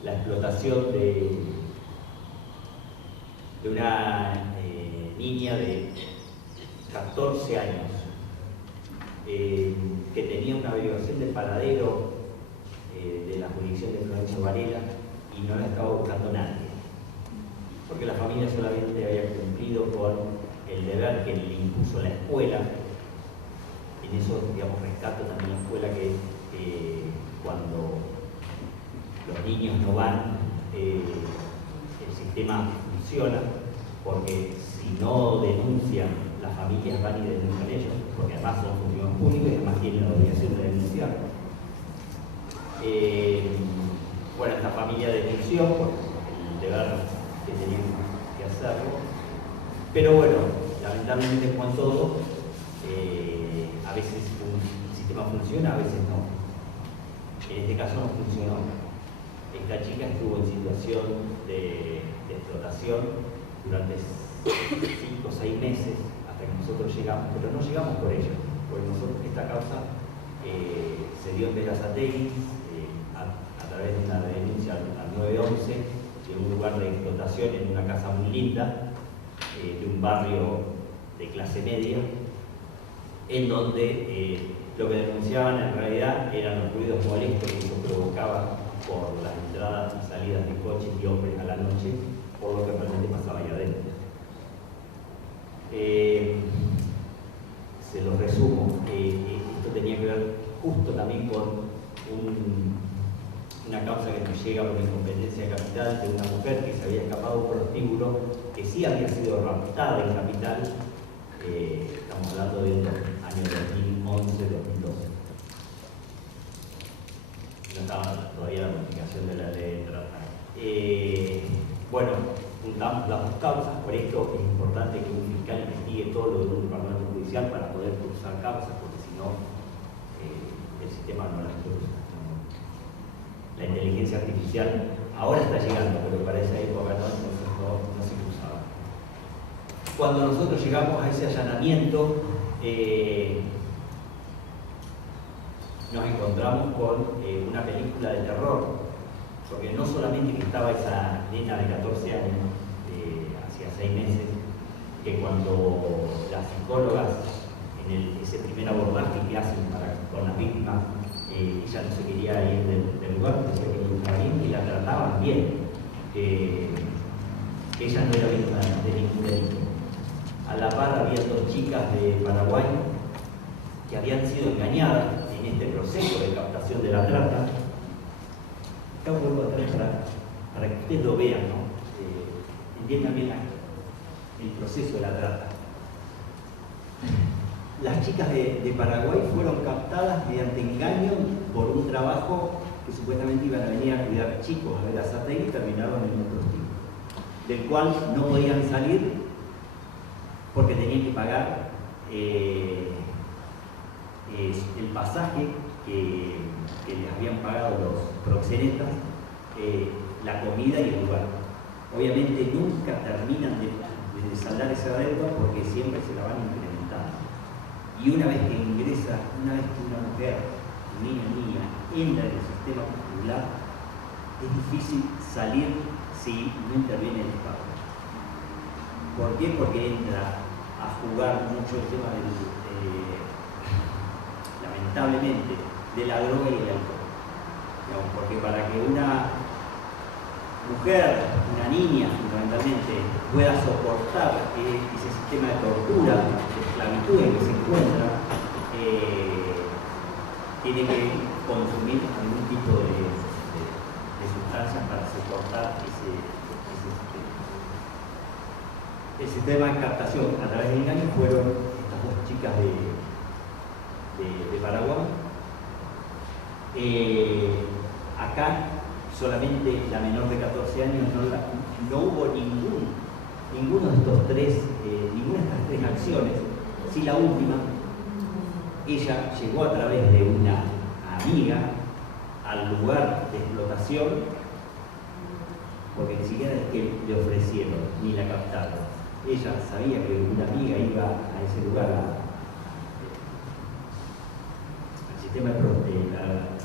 explotación de una niña de 14 años que tenía una averiguación del paradero de la jurisdicción de Florencio Varela y no la estaba buscando nadie, porque la familia solamente había cumplido con el deber que le impuso la escuela. En eso, digamos, rescato también la escuela, que cuando los niños no van, el sistema funciona, porque si no denuncian, las familias van y denuncian ellos, porque además son funcionarios públicos y además tienen la obligación de denunciar. Bueno, esta familia denunció por el deber que tenían que hacerlo, pero bueno, lamentablemente como en todo, a veces un sistema funciona, a veces no. En este caso no funcionó. Esta chica estuvo en situación de explotación durante 5 o 6 meses hasta que nosotros llegamos, pero no llegamos por ella, porque nosotros esta causa se dio en Berazategui a través de una denuncia al 911 de un lugar de explotación en una casa muy linda de un barrio de clase media, en donde lo que denunciaban en realidad eran los ruidos molestos que se provocaban por las entradas y salidas de coches y hombres a la noche, por lo que realmente pasaba ahí adentro. Se los resumo, esto tenía que ver justo también con una causa que nos llega por incompetencia de capital de una mujer que se había escapado un prostíbulo, que sí había sido raptada en capital, estamos hablando del año 2011-2012. No estaba todavía la modificación de la ley de trata. Bueno, juntamos las dos causas, por esto es importante que un fiscal investigue todo lo de un departamento judicial para poder cruzar causas, porque si no, el sistema no las cruza. La inteligencia artificial ahora está llegando, pero para esa época no se cruzaba. Cuando nosotros llegamos a ese allanamiento, nos encontramos con una película de terror, porque no solamente que estaba esa nena de 14 años, hacía 6 meses, que cuando las psicólogas en ese primer abordaje que hacen con las víctimas, ella no se quería ir del lugar, decía que no estaba bien y la trataban bien. Ella no era víctima de ningún delito. A la par había 2 chicas de Paraguay que habían sido engañadas en este proceso de captación de la trata. Acá vuelvo a traer para que ustedes lo vean, ¿no? Entiendan bien el proceso de la trata. Las chicas de Paraguay fueron captadas mediante engaño por un trabajo que supuestamente iban a venir a cuidar chicos a Berazategui y terminaron en un prostíbulo, del cual no podían salir porque tenían que pagar el pasaje que les habían pagado los proxenetas, la comida y el lugar. Obviamente nunca terminan de saldar esa deuda porque siempre se la van incrementando. Y una vez que una mujer, niño o niña, entra en el sistema popular, es difícil salir si no interviene el Estado. ¿Por qué? Porque entra a jugar mucho el tema lamentablemente, de la droga y el alcohol. Digamos, porque para que una mujer, una niña fundamentalmente, pueda soportar ese sistema de tortura, de esclavitud en que se encuentra, tiene que consumir algún tipo de sustancias para soportar ese sistema. El sistema de captación a través del engaño fueron estas 2 chicas de Paraguay. Acá solamente la menor de 14 años no hubo ninguno de estos ninguna de estas 3 acciones. Sí, la última, ella llegó a través de una amiga al lugar de explotación, porque ni siquiera es que le ofrecieron ni la captaron. Ella sabía que una amiga iba a ese lugar al sistema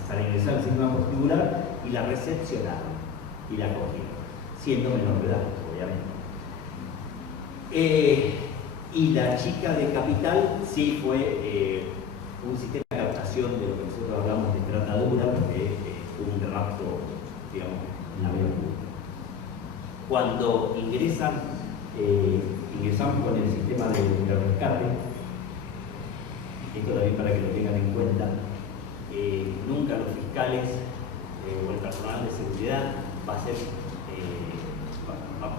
para ingresar al sistema postular y la recepcionaron y la cogieron, siendo menor de edad, obviamente. Y la chica de Capital sí fue un sistema de captación de lo que nosotros hablamos de tratadura, porque un rapto, digamos, en la vía pública. Cuando ingresamos con el sistema de rescate, esto también para que lo tengan en cuenta, nunca los fiscales o el personal de seguridad vamos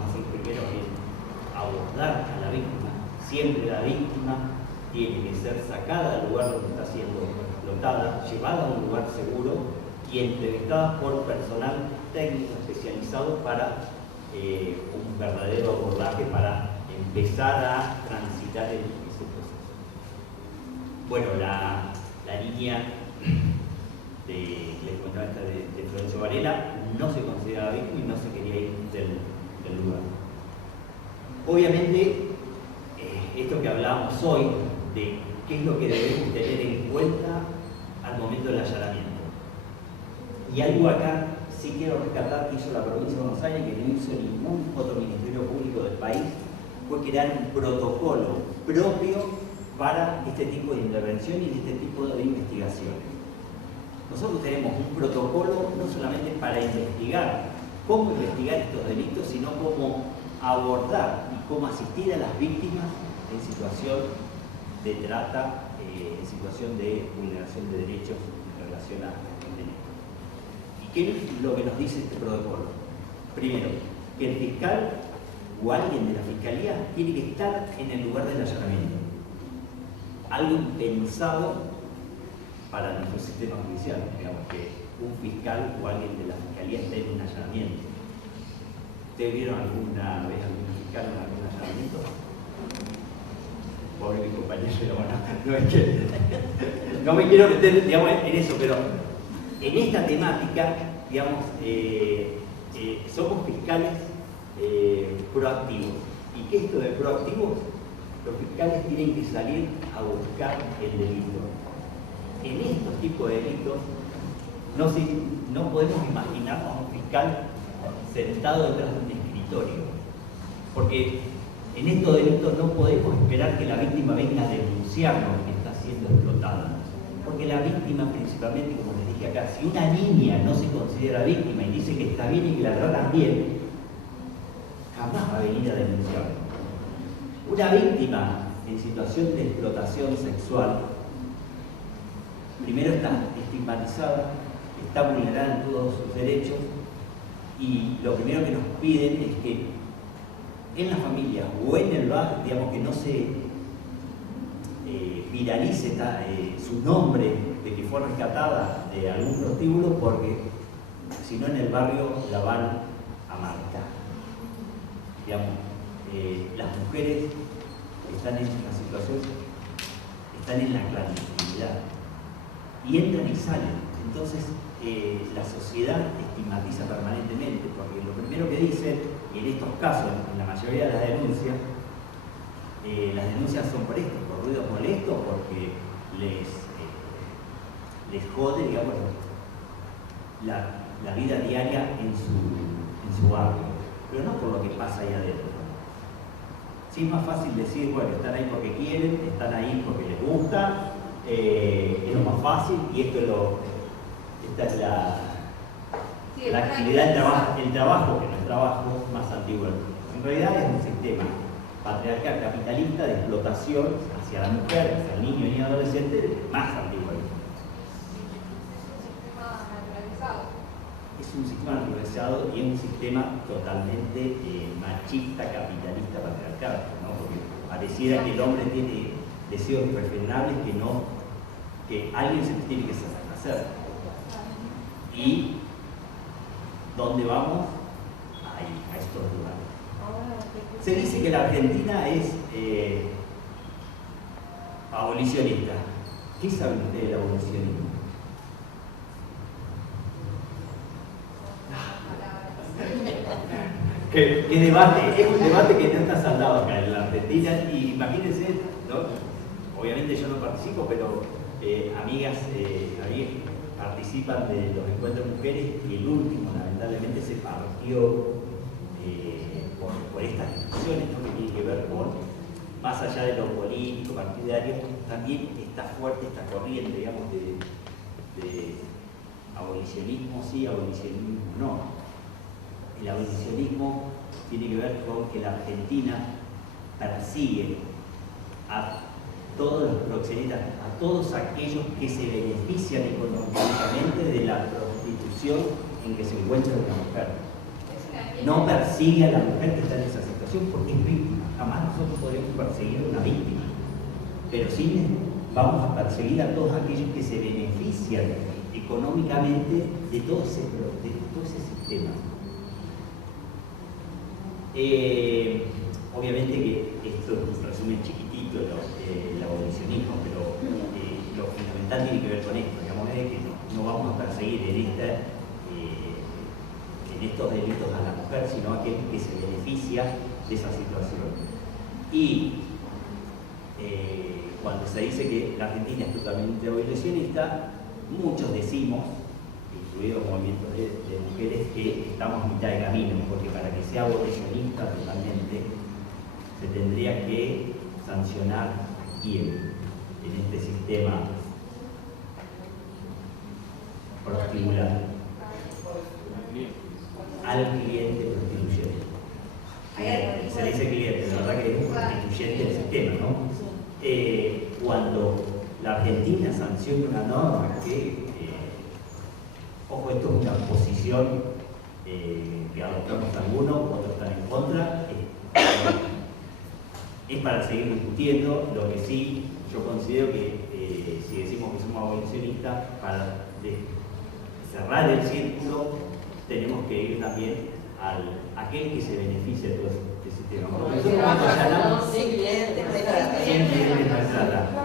a ser primero en abordar a la víctima. Siempre la víctima tiene que ser sacada del lugar donde está siendo explotada, llevada a un lugar seguro y entrevistadas por personal técnico especializado para un verdadero abordaje para empezar a transitar ese proceso. Bueno, la niña les contaba esta de Florencio Varela no se consideraba víctima y no se quería ir del lugar. Obviamente, esto que hablábamos hoy de qué es lo que debemos tener en cuenta al momento del allanamiento. Y algo acá sí quiero rescatar que hizo la provincia de Buenos Aires, que no hizo ningún otro ministerio público del país, fue crear un protocolo propio para este tipo de intervención y este tipo de investigaciones. Nosotros tenemos un protocolo no solamente para investigar cómo investigar estos delitos, sino cómo abordar y cómo asistir a las víctimas en situación de trata, en situación de vulneración de derechos en relación a delitos. ¿Y qué es lo que nos dice este protocolo? Primero, que el fiscal o alguien de la fiscalía tiene que estar en el lugar del allanamiento. Algo impensado para nuestro sistema judicial, digamos, que un fiscal o alguien de la fiscalía esté en un allanamiento. ¿Ustedes vieron alguna vez algún fiscal en algún allanamiento? Pobre mi compañero, bueno, no es que no me quiero meter, digamos, en eso, pero en esta temática, digamos, somos fiscales proactivos. ¿Y qué es esto de proactivos? Los fiscales tienen que salir a buscar el delito. En estos tipos de delitos no podemos imaginarnos a un fiscal sentado detrás de un escritorio, porque en estos delitos no podemos esperar que la víctima venga a denunciarnos que está siendo explotada, porque la víctima principalmente, como les dije acá, si una niña no se considera víctima y dice que está bien y que la tratan bien, jamás va a venir a denunciarnos. Una víctima en situación de explotación sexual primero está estigmatizada, está vulnerada en todos sus derechos y lo primero que nos piden es que en la familia o en el barrio, digamos, que no se viralice su nombre de que fue rescatada de algún prostíbulo, porque si no en el barrio la van a marcar. Digamos, las mujeres que están en esta situación están en la clandestinidad y entran y salen. Entonces la sociedad estigmatiza permanentemente, porque lo primero que dicen, y en estos casos, en la mayoría de las denuncias son por esto, por ruidos molestos, porque les jode, digamos, la vida diaria en su barrio, pero no por lo que pasa ahí adentro. Sí, es más fácil decir, bueno, están ahí porque quieren, están ahí porque les gusta, es lo más fácil, y esta es la actividad, el trabajo, que no es trabajo, más antiguo. En realidad es un sistema patriarcal capitalista de explotación hacia la mujer, hacia el niño y adolescente, más antiguo. Es un sistema naturalizado y es un sistema totalmente machista, capitalista, patriarcal, ¿no? Porque pareciera que el hombre tiene deseos irrefrenables que alguien se tiene que satisfacer. ¿Y dónde vamos? Ahí, a estos lugares. Se dice que la Argentina es abolicionista. ¿Qué saben ustedes del abolicionismo? ¿Qué debate? Es un debate que no está saldado acá en la Argentina, y imagínense, ¿no? Obviamente yo no participo, pero amigas participan de los encuentros de mujeres, y el último lamentablemente se partió por estas discusiones, ¿no? Que tienen que ver con, más allá de lo político, partidario, también está fuerte esta corriente, digamos, de abolicionismo sí, abolicionismo no. El abolicionismo tiene que ver con que la Argentina persigue a todos los proxenetas, a todos aquellos que se benefician económicamente de la prostitución en que se encuentra una mujer. No persigue a la mujer que está en esa situación porque es víctima. Jamás nosotros podremos perseguir a una víctima, pero sí vamos a perseguir a todos aquellos que se benefician económicamente de todo ese sistema. Obviamente que esto es un resumen chiquitito el abolicionismo, pero lo fundamental tiene que ver con esto, digamos, es que no vamos a perseguir en estos delitos a la mujer, sino a aquel que se beneficia de esa situación. Y cuando se dice que la Argentina es totalmente abolicionista, muchos decimos, incluidos movimientos de mujeres, que estamos a mitad de camino, porque para que sea abolicionista totalmente se tendría que sancionar quién en este sistema prostíbulo al cliente prostituyente. Se le dice cliente, la verdad que es un prostituyente del sistema, ¿no? Cuando la Argentina sanciona una norma que, ojo, esto es una posición que adoptamos algunos, otros están en contra, es para seguir discutiendo. Lo que sí yo considero que si decimos que somos abolicionistas, para cerrar el círculo tenemos que ir también a aquel que se beneficia de todo este sistema. Nosotros cuando allanamos,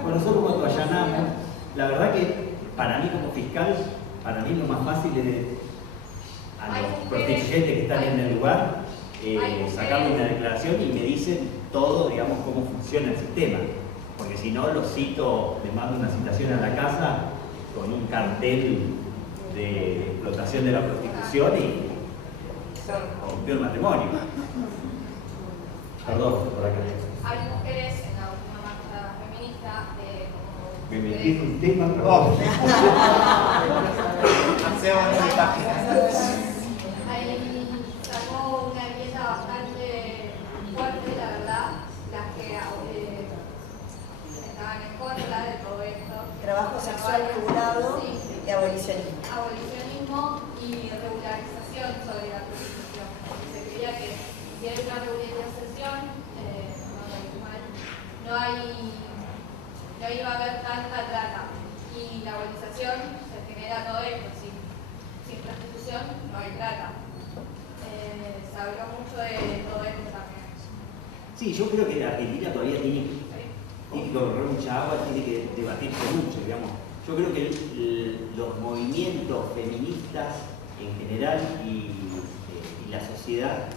nosotros cuando allanamos, la verdad que para mí como fiscal, para mí lo más fácil es a los prostituyentes que están en el lugar, sacarle una declaración y me dicen todo, digamos, cómo funciona el sistema. Porque si no, los cito, les mando una citación a la casa con un cartel de explotación de la prostitución y rompió el matrimonio. Perdón, por acá. Hay mujeres en la última marcha feminista Me metí en un tema, ahí sacó una enmienda bastante fuerte, la verdad, las que estaban en contra de todo esto. Trabajo sexual regulado y abolicionismo. Abolicionismo y regularización sobre la prostitución. Porque se creía que si hay una regularización, no iba a haber tanta trata. Y la abolición se genera todo esto. Sin prostitución no hay trata. Se habló mucho de todo esto también. Sí, yo creo que la Argentina todavía tiene que correr mucha agua, tiene que debatirse mucho, digamos. Yo creo que los movimientos feministas en general y la sociedad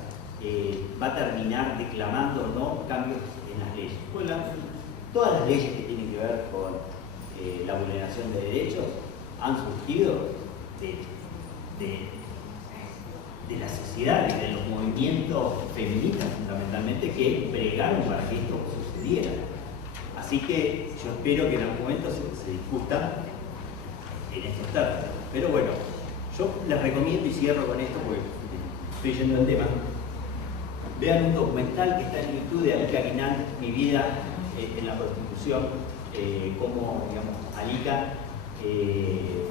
va a terminar declamando, ¿no?, cambios en las leyes. Pues todas las leyes que tienen que ver con la vulneración de derechos han surgido de la sociedad, de los movimientos feministas fundamentalmente, que bregaron para que esto sucediera. Así que yo espero que en algún momento se discuta en estos términos. Pero bueno, yo les recomiendo y cierro con esto porque estoy yendo al tema. Vean un documental que está en YouTube de Alika Guinán, Mi vida en la prostitución, cómo, digamos, Alika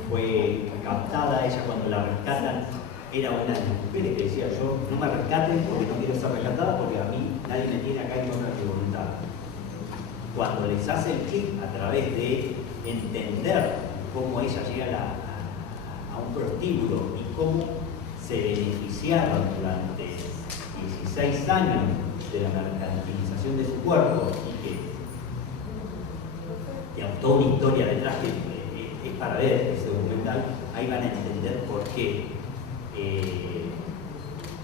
fue captada. Ella, cuando la rescatan, era una de las mujeres que decía: yo no me rescaten porque no quiero ser rescatada, porque a mí nadie me tiene acá en contra de mi voluntad. Cuando les hace el clic a través de entender cómo ella llega a un prostíbulo y cómo se beneficiaron durante 16 años de la mercantilización de su cuerpo, y que hay toda una historia detrás que es para ver ese documental, ahí van a entender por qué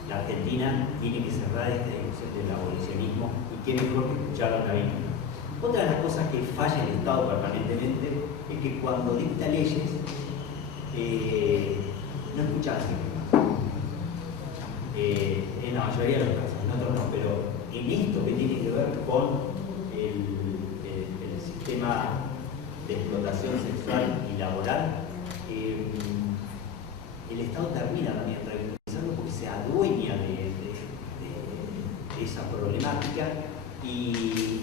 la Argentina tiene que cerrar esta discusión del abolicionismo, y qué mejor que escucharlo a la víctima. Otra de las cosas que falla el Estado permanentemente es que cuando dicta leyes no escucha a la víctima. En la mayoría de los casos, en otros no, pero en esto que tiene que ver con el sistema de explotación sexual y laboral, el Estado termina también revitalizando porque se adueña de esa problemática y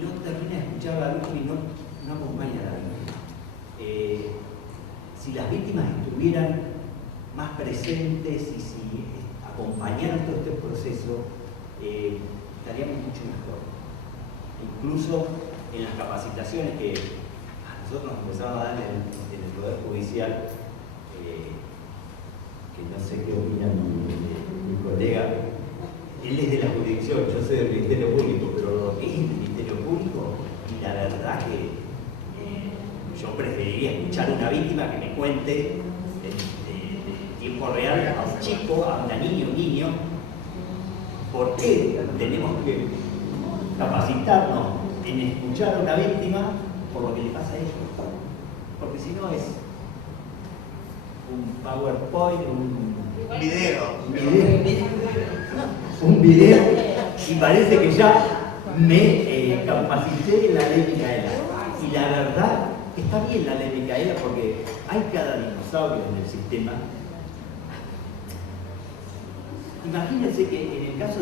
no termina de escuchar a la víctima y no acompaña a la víctima. Si las víctimas estuvieran más presentes y si acompañaran todo este proceso, estaríamos mucho mejor. Incluso en las capacitaciones que a nosotros nos empezaron a dar en el Poder Judicial, que no sé qué opina mi colega, él es de la jurisdicción, yo soy del Ministerio Público, pero lo que es el Ministerio Público, y la verdad que yo preferiría escuchar a una víctima que me cuente en tiempo real a un chico, a una niña, un niño, por qué tenemos que capacitarnos en escuchar a una víctima por lo que le pasa a ellos. Porque si no es un PowerPoint, un video, y parece que ya me capacité en la ley Micaela. Y la verdad, está bien la ley Micaela porque hay cada dinosaurio en el sistema. Imagínense que en el caso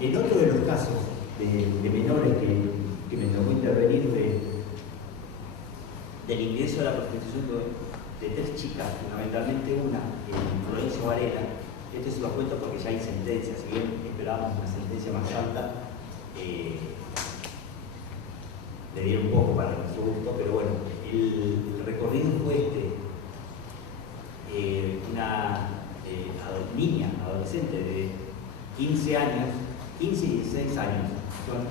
en otro de los casos de menores que me tocó intervenir del ingreso a la prostitución de 3 chicas, fundamentalmente una, Florencio Varela. Esto se lo cuento porque ya hay sentencias, si bien esperábamos una sentencia más alta, le dieron un poco para nuestro gusto, pero bueno, el recorrido fue una niña, adolescente de 15 años, 15 y 16 años, son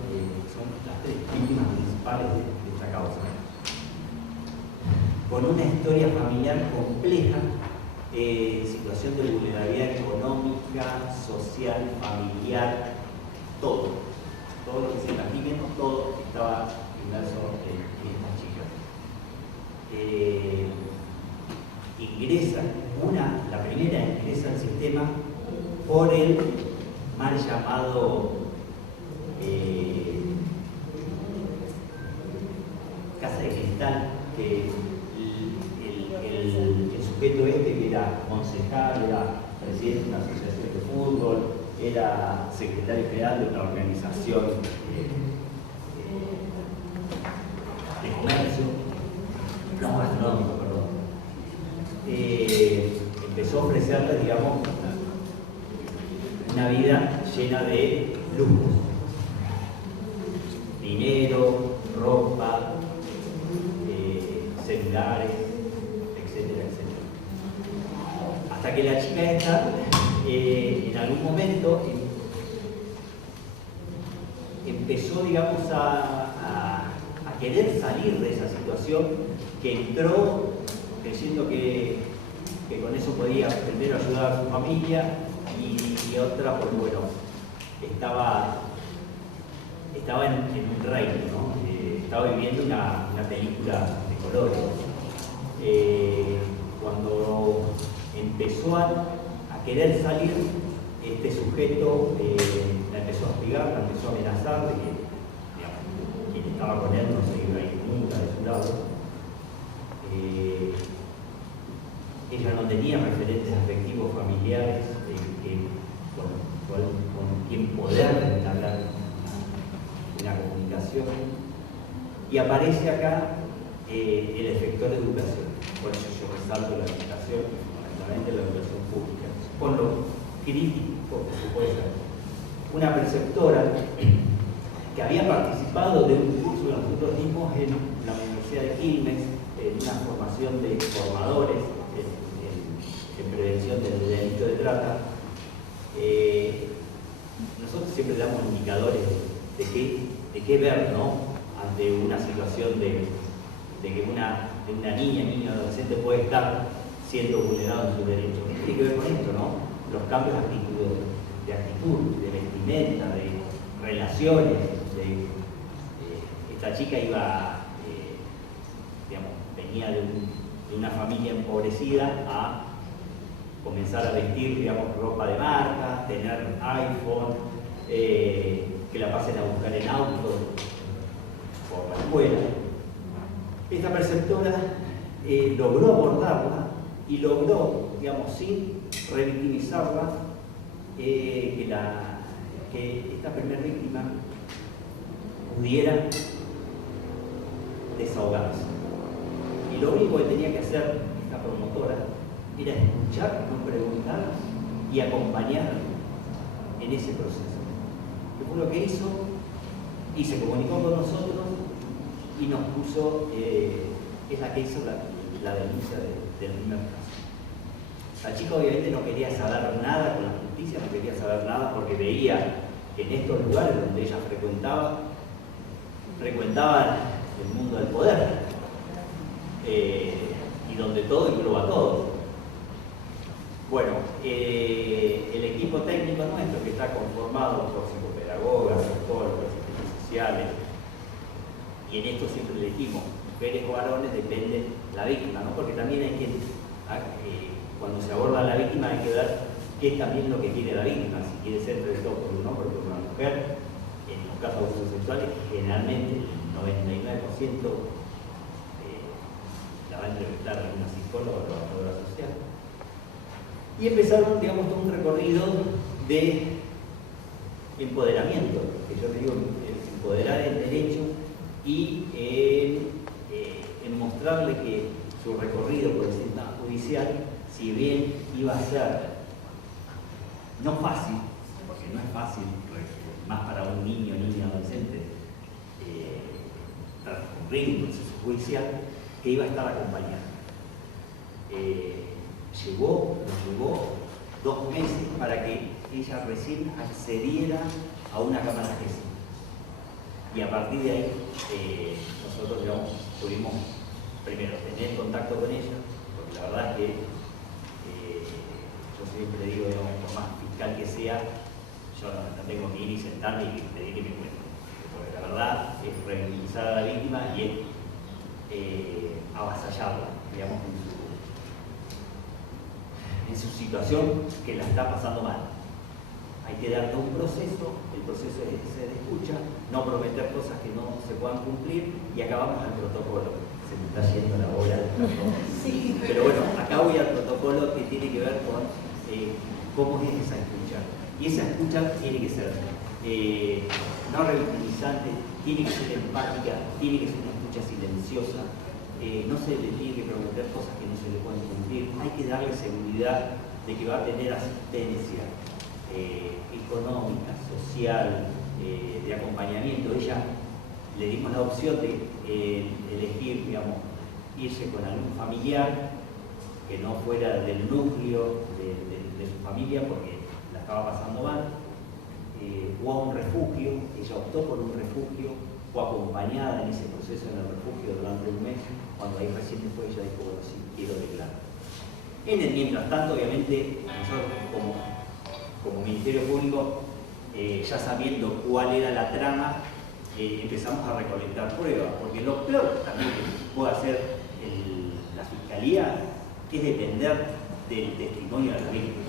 las 3 víctimas principales de esta causa, con una historia familiar compleja, situación de vulnerabilidad económica, social, familiar, todo lo que se imaginen, todo estaba inmerso en estas chicas. Ingresa, la primera ingresa al sistema por el mal llamado Casa de Cristal, que el sujeto que era concejal, era presidente de una asociación de fútbol, era secretario general de una organización de comercio, no, gastronómico, perdón. Empezó a ofrecerles, digamos, una vida llena de lujos, dinero, ropa, celulares, etcétera, etcétera. Hasta que la chica esta, en algún momento, empezó, digamos, a querer salir de esa situación, que entró creyendo que con eso podía primero ayudar a su familia y otra, pues bueno, estaba en un reino, ¿no? Estaba viviendo una película de colores. Cuando empezó a querer salir, este sujeto la empezó a hostigar, la empezó a amenazar de que, digamos, quien estaba con él no se iba a ir nunca de su lado. Ella no tenía referentes afectivos familiares con quien poder entablar una comunicación, y aparece acá el efector de educación. Por eso yo resalto la educación, fundamentalmente la educación pública, con lo crítico que puede ser. Una preceptora que había participado de un curso que nosotros dimos en la Universidad de Quilmes, en una formación de formadores en prevención del delito de trata. Nosotros siempre damos indicadores de qué ver, ¿no?, ante una situación de que una niña, niño, adolescente puede estar siendo vulnerado en sus derechos. ¿Qué tiene que ver con esto, no? Los cambios de actitud, de vestimenta, de relaciones. Esta chica venía de una familia empobrecida a comenzar a vestir, digamos, ropa de marca, tener iPhone, que la pasen a buscar en auto por la escuela. Esta preceptora logró abordarla y logró, digamos, sin revictimizarla, que esta primera víctima pudiera desahogarse. Y lo único que tenía que hacer esta promotora era escuchar, no preguntar y acompañar en ese proceso. ¿Qué fue lo que hizo? Y se comunicó con nosotros y nos puso, es la que hizo la denuncia del primer caso. La chica obviamente no quería saber nada con la justicia, no quería saber nada porque veía que en estos lugares donde ella frecuentaba el mundo del poder y donde todo engloba todo. Bueno, el equipo técnico nuestro, que está conformado por psicopedagogas, psicólogos, asistentes sociales, y en esto siempre le dijimos, mujeres o varones, depende la víctima, ¿no? Porque también hay que, cuando se aborda a la víctima, hay que ver qué es también lo que quiere la víctima, si quiere ser entrevistado por un hombre o por una mujer. En los casos de abusos sexuales, generalmente el 99% la va a entrevistar una psicóloga o trabajadora social. Y empezaron, digamos, todo un recorrido de empoderamiento, que yo le digo, es empoderar el derecho y en mostrarle que su recorrido por el sistema judicial, si bien iba a ser no fácil, porque no es fácil, más para un niño adolescente, transcurrir un proceso judicial, que iba a estar acompañado. Nos llevó 2 meses para que ella recién accediera a una cámara GESI. Y a partir de ahí, nosotros, digamos, pudimos primero tener contacto con ella, porque la verdad es que yo siempre digo, digamos, por más fiscal que sea, yo no tengo que ir y sentarme y pedir que me cuente. Porque la verdad es revictimizar a la víctima y es avasallarla, digamos, en su situación que la está pasando mal. Hay que darle un proceso, el proceso es ese de escucha, no prometer cosas que no se puedan cumplir y acabamos al protocolo. Se me está yendo la bola. Sí. Pero bueno, acá voy al protocolo que tiene que ver con cómo es esa escucha. Y esa escucha tiene que ser no revictimizante, tiene que ser empática, tiene que ser una escucha silenciosa. No se le tiene que prometer cosas que no se le pueden cumplir. Hay que darle seguridad de que va a tener asistencia económica, social, de acompañamiento. Ella le dimos la opción de elegir, digamos, irse con algún familiar que no fuera del núcleo de su familia porque la estaba pasando mal, o a un refugio. Ella optó por un refugio, fue acompañada en ese proceso en el refugio durante un mes. Cuando ahí recién fue, ella dijo, bueno, sí, quiero declarar. En el mientras tanto, obviamente, nosotros como Ministerio Público, ya sabiendo cuál era la trama, empezamos a recolectar pruebas, porque lo peor también que puede hacer la Fiscalía es depender del testimonio de la víctima.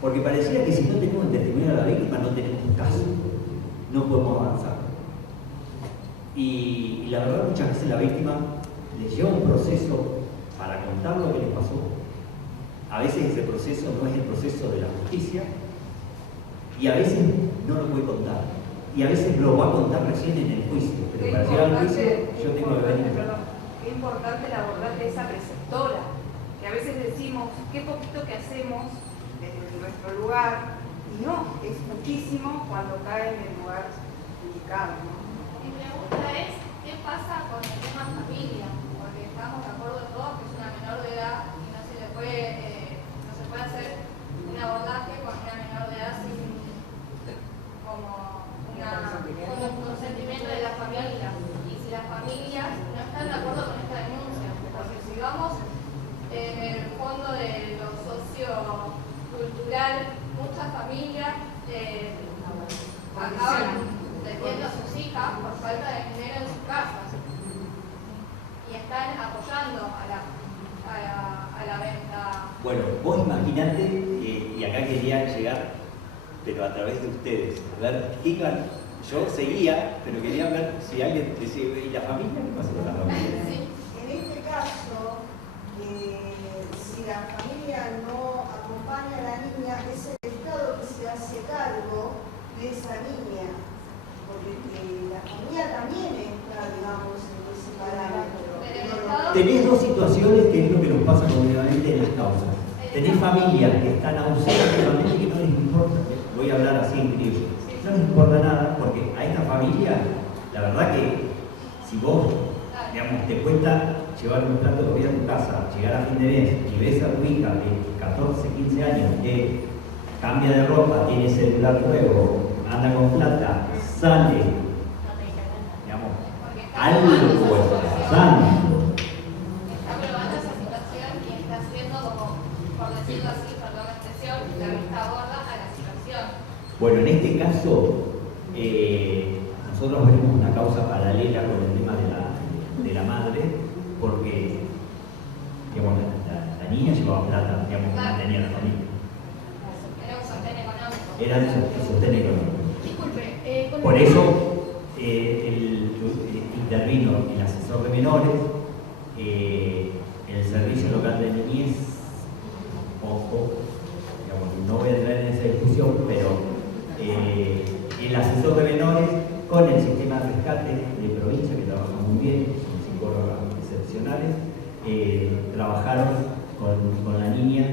Porque pareciera que si no tenemos el testimonio de la víctima no tenemos un caso, no podemos avanzar. Y la verdad, muchas veces la víctima le lleva un proceso para contar lo que le pasó. A veces ese proceso no es el proceso de la justicia y a veces no lo puede contar. Y a veces lo va a contar recién en el juicio. Pero para llegar al juicio yo tengo que venir. Qué importante el abordaje de esa preceptora, que a veces decimos, qué poquito que hacemos desde nuestro lugar, y no, es muchísimo cuando cae en el lugar indicado, ¿no? Mi pregunta es, ¿qué pasa con el tema familia? Porque estamos de acuerdo todos que es una menor de edad y no se puede hacer un abordaje con una menor de edad sin con el consentimiento de la familia. Y si las familias no están de acuerdo con esta denuncia, porque si vamos en el fondo de lo sociocultural, muchas familias acaban teniendo a sus hijas por falta de dinero en sus casas y están apoyando a la venta. Bueno, vos imaginate, y acá quería llegar, pero a través de ustedes, a ver, digan, yo seguía, pero quería ver si alguien decía, ¿y la familia? ¿Qué pasa con la familia? Sí. En este caso, si la familia no acompaña a la niña, es el Estado que se hace cargo de esa niña, porque la familia también está, digamos, en ese parámetro. Tenés dos situaciones que es lo que nos pasa cotidianamente en las causas. Tenés familias que están ausentes, familias que no les importa, voy a hablar así en criollo, no les importa nada porque a esta familia te cuesta llevar un plato de comida a tu casa, llegar a fin de mes y ves a tu hija de 14, 15 años que cambia de ropa, tiene celular nuevo, anda con plata, sale, digamos, algo está pasando. Está probando esa situación y está haciendo como, por decirlo así, perdón la expresión, la vista gorda a la situación. Bueno, en este caso, nosotros vemos una causa paralela con el tema de la madre, porque digamos, la niña llevaba plata, digamos, mantenía la familia. Era un sostén económico. Era un sostén económico. Disculpe, Por eso intervino el asesor de menores, el servicio local de niñez, ojo, digamos, no voy a entrar en esa discusión, pero el asesor de menores con el sistema de rescate de provincia, que trabaja muy bien, son psicólogas excepcionales, trabajaron con la niña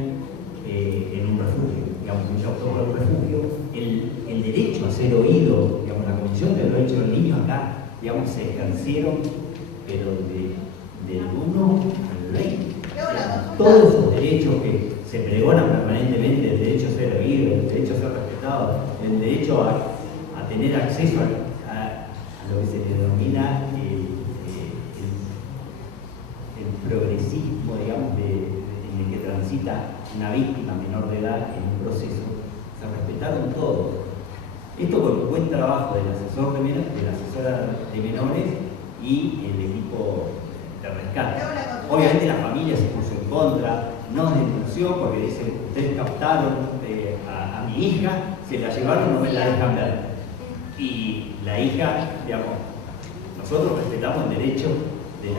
en un refugio, digamos, ella optó por un refugio. El derecho a ser oído, digamos, la Comisión de los Derechos del Niño acá, digamos, se ejercieron, pero del 1 al 20. Todos esos derechos que se pregonan permanentemente, el derecho a ser oído, el derecho a ser respetado, el derecho a tener acceso a lo que se denomina el progresismo, digamos, en el que transita una víctima menor de edad en un proceso, se respetaron todos. Esto con un buen trabajo del asesor de la asesora de menores y el equipo de rescate. Obviamente la familia se puso en contra, no denunció porque dicen, ustedes captaron a mi hija, se la llevaron, no me la dejan ver. Y la hija, digamos, nosotros respetamos el derecho de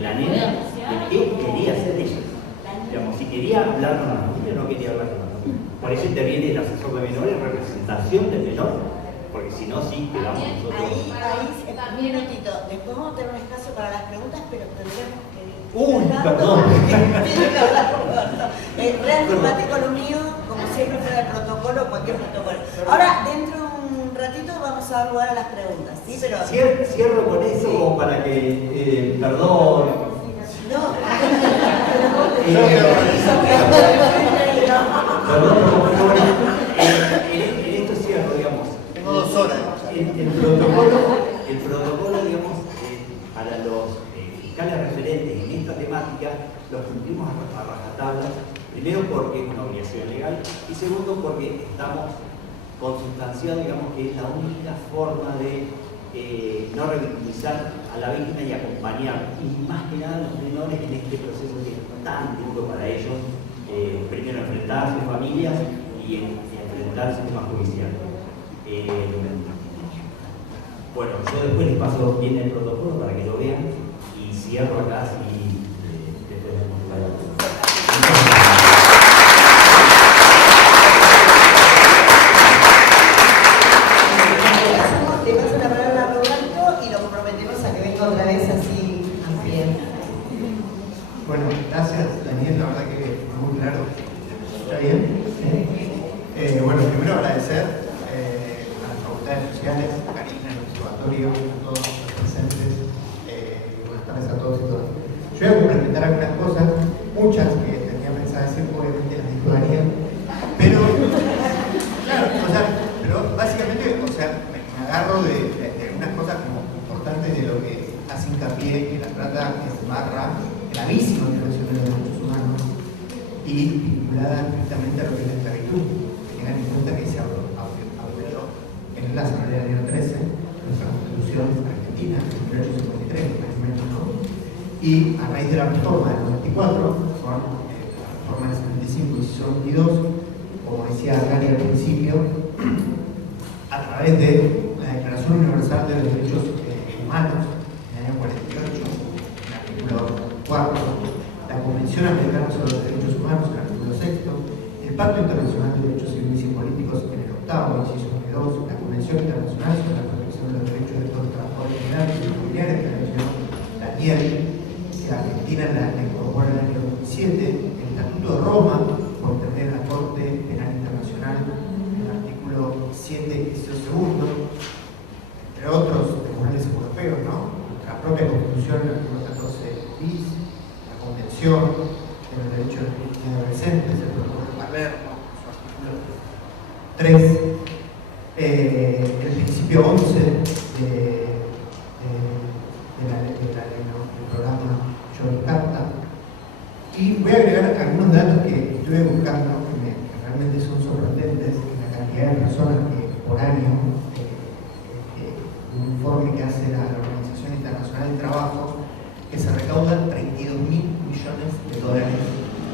la nena, de qué quería hacer ella. Digamos, si quería hablar con la familia, no quería hablar con la familia. Por eso interviene el asesor de menores en representación del menor, porque si no, sí quedamos nosotros. Un minutito. Después vamos a tener un espacio para las preguntas, pero tendremos que... Perdón. Real climático lo mío, como siempre fuera el protocolo, cualquier protocolo. Ahora, dentro de un ratito vamos a dar lugar a las preguntas, ¿sí? Pero... Cierro con eso para que, perdón. No. Perdón, en esto cierro, digamos. Tengo 2 horas. El protocolo, digamos, para los fiscales referentes en esta temática, los cumplimos a rajatabla. Primero porque es una obligación legal y segundo porque estamos consustanciados, digamos, que es la única forma de no revictimizar a la víctima y acompañar, y más que nada a los menores en este proceso que es tan duro para ellos, primero enfrentar a sus familias y enfrentar al sistema judicial. Bueno, yo después les paso bien el protocolo para que lo vean y cierro acá si después de motivar. Le paso la palabra a Roberto y lo comprometemos a que venga otra vez así bien. Bueno, gracias Daniel, la verdad que fue muy claro. ¿Está bien? Bueno, primero agradecer a las facultades sociales, a Karina, al observatorio, a todos los presentes. Buenas tardes a todos y todas. Yo voy a complementar algunas cosas, muchas que tenía pensado decir, obviamente las dijo Daniel, pero, claro, o sea, pero básicamente, o sea, me agarro de algunas cosas como importantes de lo que hace hincapié que la trata es barra gravísima violación de los derechos humanos y vinculada directamente a lo que es la esclavitud. Tengan en cuenta que se abolió en la Asamblea del año 13, nuestra Constitución argentina, en 1853, más o menos, ¿no? Y a raíz de la reforma del 94, con la reforma del 75 y 22, como decía Gary al principio, a través de la Declaración Universal de los Derechos Humanos, en el año 48, en el artículo 4, la Convención Americana sobre los Derechos Humanos, en el artículo 6, el Pacto Internacional de Derechos Civiles y Políticos, en el 8º, inciso 2, la Convención Internacional sobre la Protección de los Derechos de todos los trabajadores migrables y familiares, que la mencionó Daniel, que Argentina la incorporó en el año 2007, el Estatuto de Roma, por entender la Corte Penal Internacional, en el artículo 7, inciso 2, entre otros tribunales europeos, ¿no? La propia Constitución, en el artículo 14 Convención de los Derechos de Adolescentes, el Protocolo de Palermo, su artículo 3, el principio 11 del programa Joint Carta. Y voy a agregar algunos datos que estuve buscando que realmente son sorprendentes, la cantidad de personas que por año, un informe que hace la Organización Internacional del Trabajo, que se recaudan 32.000 millones de dólares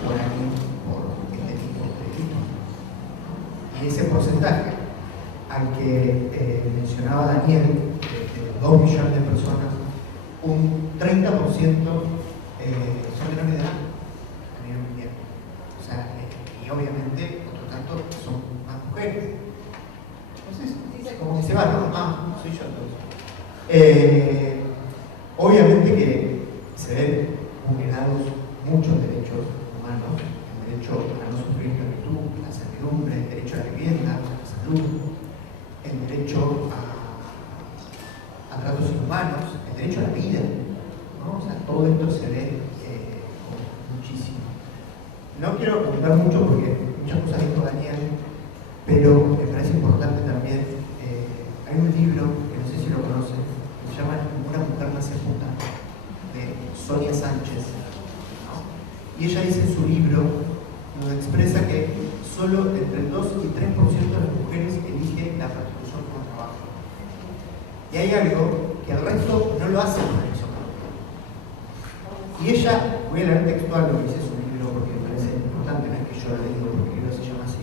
por año por este tipo de delitos. Y ese porcentaje, al que mencionaba Daniel, de 2 millones de personas, un 30% son menores de edad a nivel mundial. O sea, y obviamente, por lo tanto, son más mujeres. Entonces, como que se va, ¿no? Ah, soy yo entonces. Obviamente que se ven vulnerados muchos derechos humanos, el derecho a no sufrir esclavitud, la servidumbre, el derecho a la vivienda, a la salud, el derecho a tratos inhumanos, el derecho a la vida, ¿no? O sea, todo esto se ve muchísimo. No quiero comentar mucho porque muchas cosas dijo Daniel, pero me parece importante también. Hay un libro, que no sé si lo conocen, que se llama Una mujer nace puta, de Sonia Sánchez, ¿no? Y ella dice en su libro, nos expresa que solo entre el 2 y 3% de las mujeres eligen la prostitución como trabajo. Y hay algo que el resto no lo hace por eso. Y ella, voy a leer textual lo que dice su libro porque me parece importante, no es que yo lo digo porque creo que se llama así.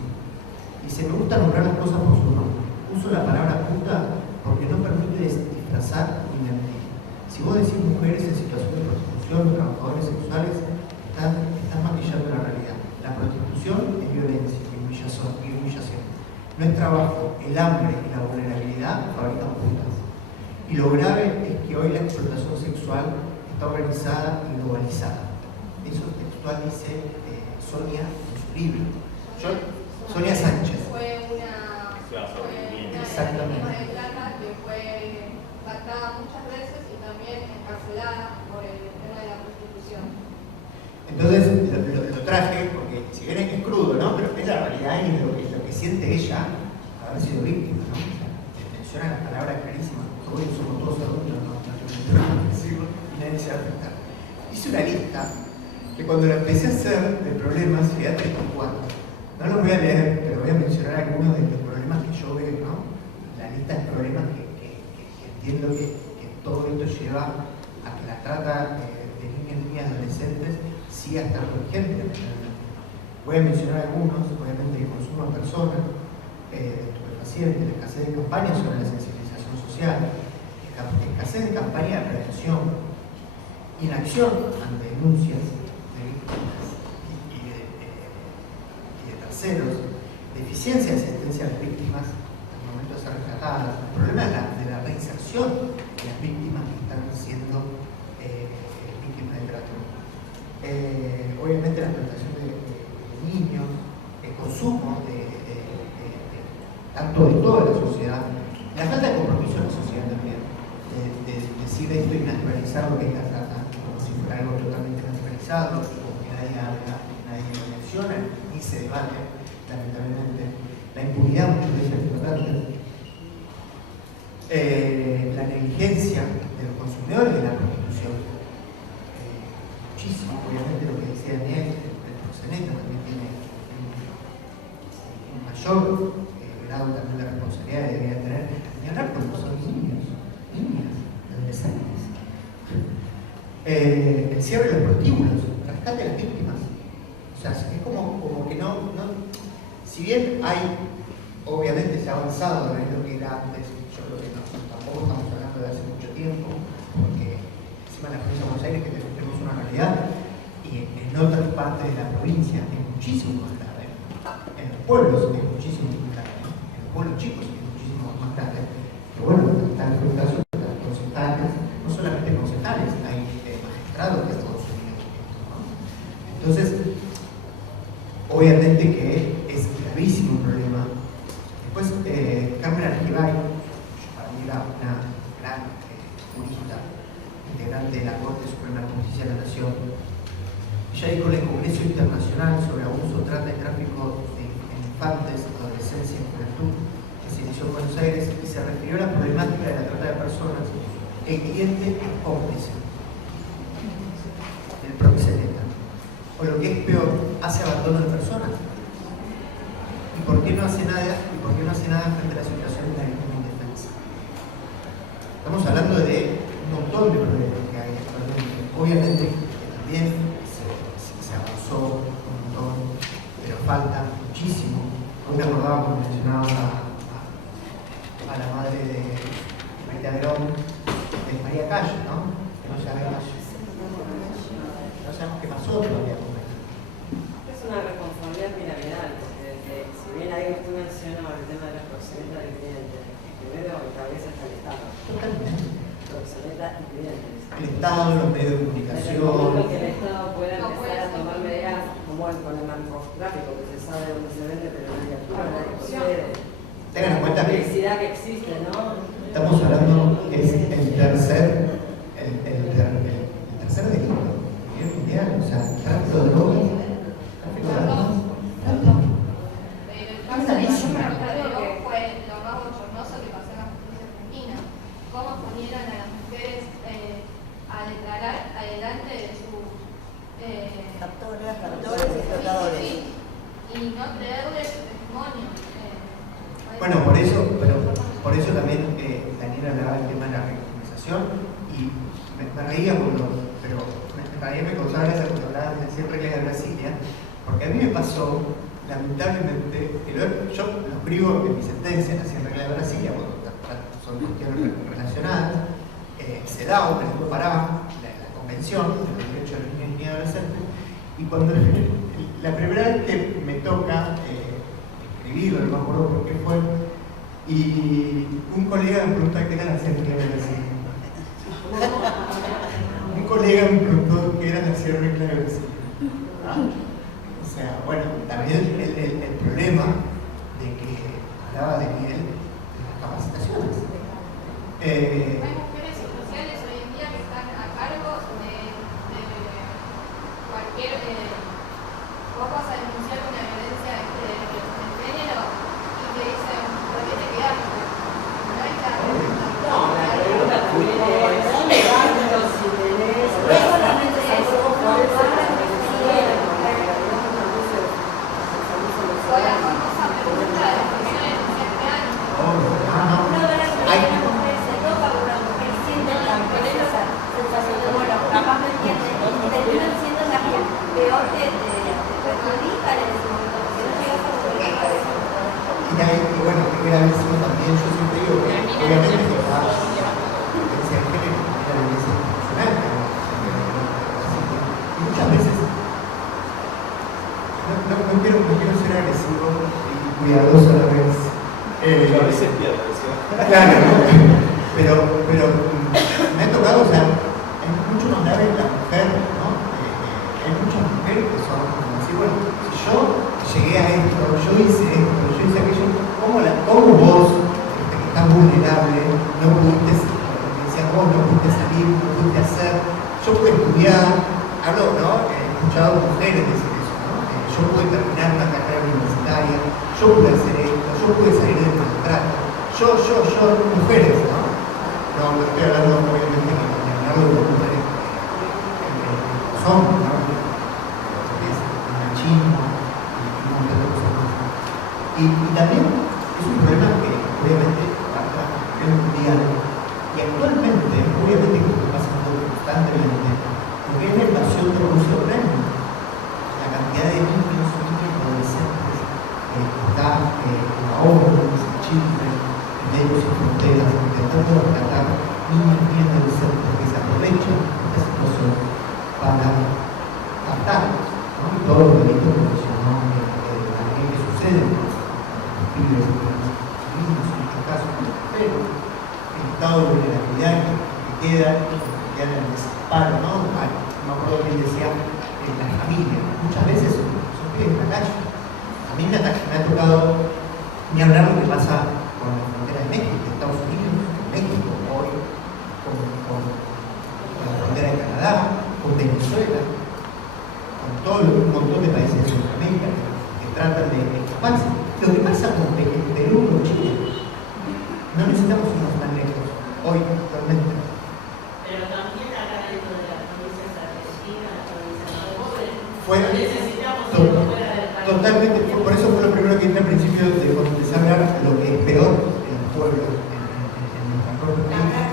Dice, me gusta nombrar las cosas por su nombre. Uso la palabra puta porque no permite disfrazar ni mentir. Si vos decís mujeres en situación de prostitución, trabajadores sexuales, estás maquillando la realidad. La prostitución es violencia y humillación. No es trabajo, el hambre y la vulnerabilidad fabrican putas. Y lo grave es que hoy la explotación sexual está organizada y globalizada. Eso textual dice Sonia en su libro. Sonia Sánchez. Fue una Exactamente. víctima de trata que fue pactada muchas veces y también encarcelada por el tema de la prostitución. Entonces lo traje porque, si bien es crudo, ¿no? Pero es la realidad y lo que siente ella haber sido víctima, ¿no? O sea, menciona las palabras clarísimas, hoy somos todos adultos, ¿no? Y nadie se va a afectar. Hice una lista que cuando la empecé a hacer de problemas llegué a 34. No los voy a leer, pero voy a mencionar algunos de los problemas que yo veo, ¿no? La lista de problemas que entiendo que todo esto lleva a que la trata de niños y niñas adolescentes siga estando vigente. Voy a mencionar algunos, obviamente el consumo de personas, estupefacientes, la escasez de campañas sobre la sensibilización social, escasez de campaña de prevención, inacción ante denuncias de víctimas y de terceros, deficiencia de asistencia a las víctimas al momento de ser rescatadas, el problema de la reinserción de las víctimas que están siendo víctimas de trato. Obviamente la explotación de niños, el consumo tanto de toda la sociedad, la falta de compromiso de la sociedad también, de decir esto y naturalizar lo que es la trata, como si fuera algo totalmente naturalizado, como que nadie habla, nadie lo menciona, ni se debate, lamentablemente. La impunidad muchas veces es importante. La negligencia de los consumidores de la prostitución. Muchísimo, obviamente lo que decía Daniel, el proxeneta también tiene un mayor grado también de responsabilidad que debería tener, ni hablar cuando son niños, niñas, adolescentes. El cierre de los prostíbulos, rescate de las víctimas. O sea, es como que no, si bien hay, obviamente se ha avanzado, no es lo que era antes, yo creo que no, tampoco estamos hablando de hace mucho tiempo, porque encima en la provincia de Buenos Aires que tenemos una realidad, y en otras partes de la provincia es muchísimo más grave, en los pueblos es muchísimo más grave, en los pueblos chicos es muchísimo más grave, pero bueno, están los casos de las concejales, no solamente concejales, hay magistrados de Estados Unidos, ¿no? Entonces, obviamente que es gravísimo el problema. Después, Carmen Argibay, para mí era una gran jurista, integrante de la Corte Suprema de Justicia de la Nación, ya dijo en el Congreso Internacional sobre Abuso, Trata y Tráfico de Infantes, Adolescencia y Juventud, que se inició en Buenos Aires, y se refirió a la problemática de la trata de personas. El cliente es cómplice, el proxeneta, o lo que es peor, hace abandono de personas. ¿Y por qué no hace nada? ¿Y por qué no hace nada frente a la situación de la víctima indefensa? Estamos hablando de un montón de problemas que hay actualmente. Obviamente que también se avanzó un montón, pero falta muchísimo. Hoy me acordaba cuando mencionaba a la madre de María Grón, de María Calle, ¿no? Que no sabemos qué pasó todavía con ella. Es una responsabilidad piramidal, porque si bien ahí usted mencionó el tema de la proxeneta del cliente, primero en cabeza está el Estado. Totalmente. Proxeneta y clientes. El Estado, los medios de comunicación. Que el Estado pueda empezar a tomar medidas como con el narcotráfico, que se sabe dónde se vende, pero nadie actúa, nadie procede. Tengan en cuenta la que publicidad que existe, ¿no? estamos hablando, es el tercer delito a nivel mundial, o sea, tráfico de drogas, tráfico de armas. El caso de la Rosario fue lo más bochornoso que pasó en la justicia argentina. Cómo ponieron a las mujeres a declarar adelante de sus captores y explotadores. Sí, y no creerles su testimonio. Bueno, por eso también Daniela hablaba del tema de la victimización y me reía pero también me causaba gracia cuando hablaban de 100 reglas de Brasilia, porque a mí me pasó, lamentablemente, que yo lo escribo en mi sentencia, las 100 reglas de Brasilia, bueno, son cuestiones relacionadas, se da un ejemplo para la Convención de los Derechos de los Niños y Adolescentes, y cuando la primera vez que me toca escribirlo, no me acuerdo por qué fue, y un colega me preguntó qué eran las 100 reglas de Brasilia. Un colega me preguntó qué eran las 100 reglas de Brasilia. O sea, bueno, también el problema de que hablaba de Miguel de las capacitaciones. Hay mujeres sociales hoy en día que están a cargo de cualquier. Vos vas a denunciar una violencia de género y te dicen, ¿por qué te quedaste? No hay la pregunta también es: si tenés. No solamente eso, o la famosa pregunta de por qué no denunciaste antes. una vez que una mujer se toca con una mujer siente la sensación de, bueno, capaz me entiende, y terminan siendo las que peor te perjudican en ese momento, porque no llegas a comunicar eso. Y bueno, que gravísimo también, yo siempre digo que obviamente que la violencia de género es la violencia institucional, y muchas veces no quiero ser agresivo y cuidadoso a la vez. A veces pierde, ¿sí? Claro, pero me ha tocado, o sea, es mucho más grave la mujer, ¿no? Hay muchas mujeres que son como decir, bueno, si yo llegué a esto, yo hice aquello, ¿cómo vos, que estás vulnerable, no pudiste, como decías vos, no pudiste salir, no pudiste hacer? Yo pude estudiar, hablo, ¿no? He escuchado mujeres decir eso, ¿no? Yo pude terminar una carrera universitaria, yo pude hacer esto, yo pude salir del maltrato. Yo, mujeres, ¿no? No estoy hablando obviamente de las mujeres que son, ¿no? Es el machismo y un montón de cosas más. Y también es un problema que obviamente pasa a nivel mundial. Y actualmente, obviamente que está pasando constantemente, porque es la invasión de Rusia a Ucrania. La cantidad de niños y adolescentes que está en la ONU, en Chile, Médicos Sin Fronteras, intentando rescatar niños y adolescentes que se aprovechan de esta situación para tratar, ¿no? Y todos los delitos que mencionó también que suceden con los pibes y con los niños en muchos casos, pero el estado de vulnerabilidad que quedan en el desamparo, ¿no? Me acuerdo que él decía en la familia, muchas veces son pibes en la calle. A mí me ha tocado ni hablar lo que pasa con la frontera de México, de Estados Unidos, México, hoy, con la frontera de Canadá, con Venezuela, con un montón de países de Sudamérica que tratan de escaparse. Lo que pasa con Perú o Chile, no necesitamos irnos tan lejos, hoy actualmente. Pero también acá dentro de las provincias argentinas, las provincias Fuera, necesitamos ir fuera del país. Totalmente, por eso fue lo primero que dije al principio de cuando empecé a hablar lo que es peor en los pueblos, en nuestra propia vida.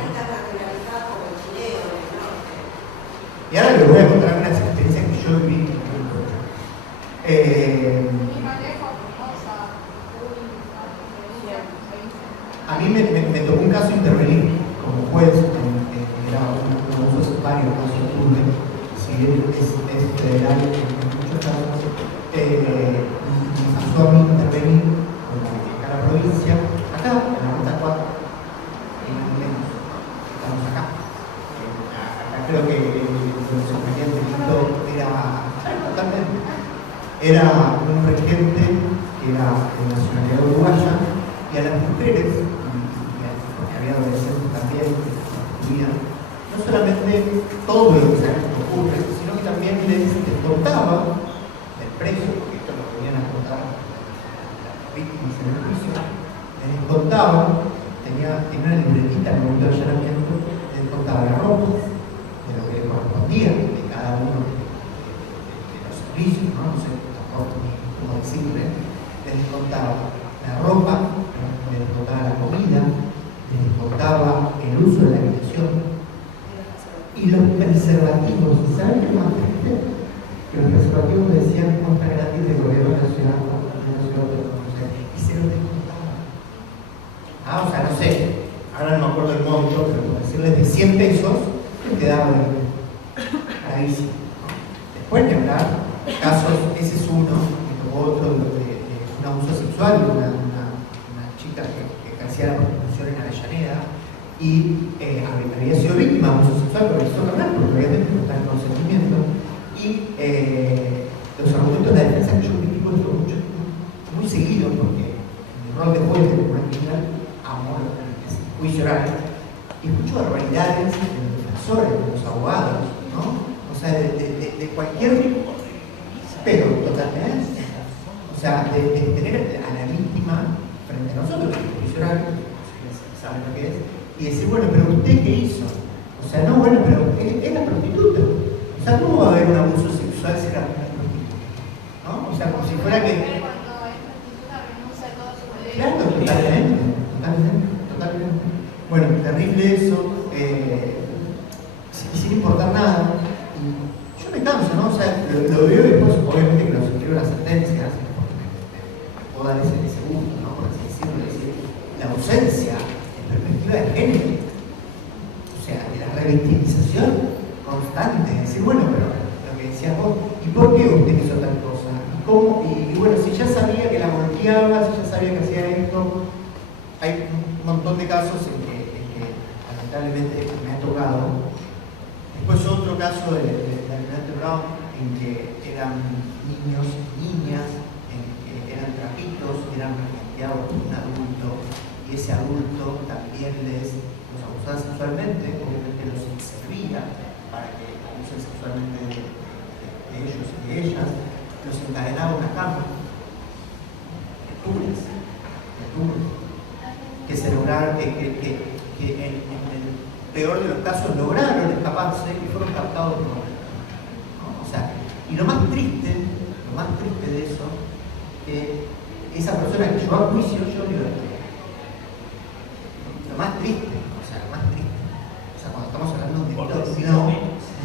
Y ahora les voy a contar unas experiencias que yo viví. A mí me tocó un caso intervenir como juez, era varios casos tuve, si bien es federal en muchos casos, me pasó a mí intervenir con la provincia, acá, en la Ruta 4, estamos acá. Acá creo que los compañeros de Quito era un regente que era de nacionalidad uruguaya, y a las mujeres, porque había adolescentes también que estudian, no solamente todo lo que se ocurre, sino que también les descontaba del precio, porque esto lo venían a contar las víctimas en el juicio, les descontaba, tenía una libretita en el momento de allanamiento, les descontaba la ropa, de lo que le correspondía de cada uno de los servicios, no sé tampoco cómo decirle, les descontaba la ropa, les descontaba la comida, les descontaba el uso de la habitación y los preservativos. ¿Saben qué más triste? Que los preservativos decían muestra gratis del gobierno de la ciudad y se los descontaban. O sea, no sé, ahora no me acuerdo el monto, pero por decirles de 100 pesos les quedaban carísimo. Después de hablar, casos, ese es uno, me tocó otro de un abuso sexual de una chica que ejercía la prostitución en Avellaneda y había sido víctima de abuso sexual por el sexo carnal, porque obviamente no está en consentimiento, y los argumentos de la defensa que yo critico esto muy seguido, porque en mi rol de juez de una criminal amo el juicio oral, y escucho barbaridades de los defensores, de los abogados, ¿no? O sea, de cualquier pero totalmente. O sea, de tener a la víctima frente a nosotros, el juicio oral, saben lo que es, y decir, bueno, pero ¿usted qué hizo? O sea, no, bueno, pero es la prostituta. O sea, ¿cómo va a haber un abuso sexual si era una prostituta? ¿No? O sea, como si fuera que... Claro, totalmente. Bueno, terrible eso, sin importar nada. Y yo me canso, ¿no? O sea, lo veo y después, obviamente, que lo suscribo las sentencias, porque me puedo dar ese gusto, ¿no? Por así decirlo, la ausencia en perspectiva de género, o sea, de la revictimización constante, decir, bueno, pero lo que decías vos, ¿y por qué usted hizo tal cosa? ¿Y cómo? Y bueno, si ya sabía que la golpeaba, si ya sabía que hacía esto, hay un montón de casos en que lamentablemente me ha tocado. Después otro caso de Almirante Brown, en que eran niños y niñas, en que eran trapitos, eran regenteados por un adulto, y ese adulto también los abusaba sexualmente, obviamente los servía para que abusen sexualmente de ellos y de ellas, los encadenaba a una cama, de tules, que se lograron, que en el peor de los casos lograron escaparse y fueron captados por nosotros, ¿no? O sea, y lo más triste de eso, esa persona que llevó a juicio, yo liberté. Lo más triste, o sea, cuando estamos hablando de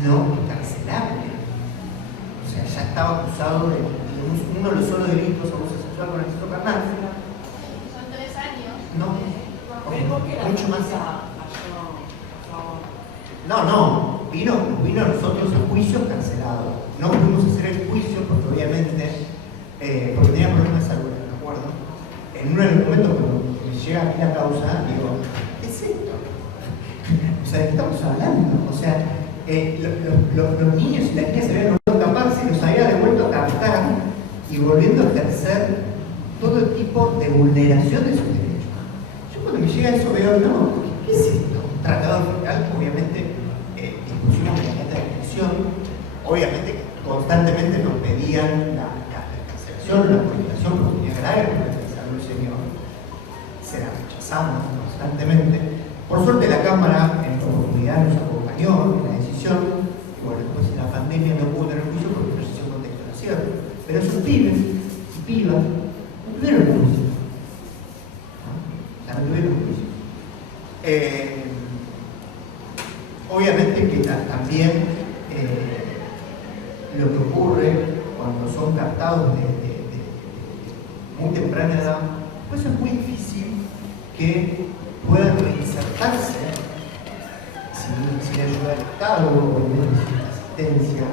no encarcelable. O sea, ya estaba acusado de uno de los solo delitos, abuso sexual con el sexo carnal. Son 3 años. No, mucho más. No, vino nosotros a juicio cancelado. No pudimos hacer el juicio porque obviamente, porque tenía problemas de salud, ¿me acuerdo? En uno de los momentos cuando me llega aquí la causa, digo, ¿qué es esto? O sea, ¿de qué estamos hablando? O sea, los niños y las niñas se habían logrado escaparse y los había devuelto a captar y volviendo a ejercer todo tipo de vulneración de sus derechos. Yo cuando me llega eso veo, no, ¿qué es esto? Un tratado federal, obviamente, discusión de la de detención, obviamente que constantemente nos pedían la cancelación, la modificación, porque tenía grave problemas de salud, señor. Se la rechazamos constantemente. Por suerte la Cámara en oportunidad nos acompañó en la decisión, y bueno, después de la pandemia no pudo tener juicio porque no se hizo contextualización. Pero esos pibes y pibas no tuvieron juicio. ¿No? O sea, no tuvieron juicio. Obviamente que también lo que ocurre cuando son captados de muy temprana edad, pues es muy difícil que puedan reinsertarse sin ayuda del Estado o sin asistencia,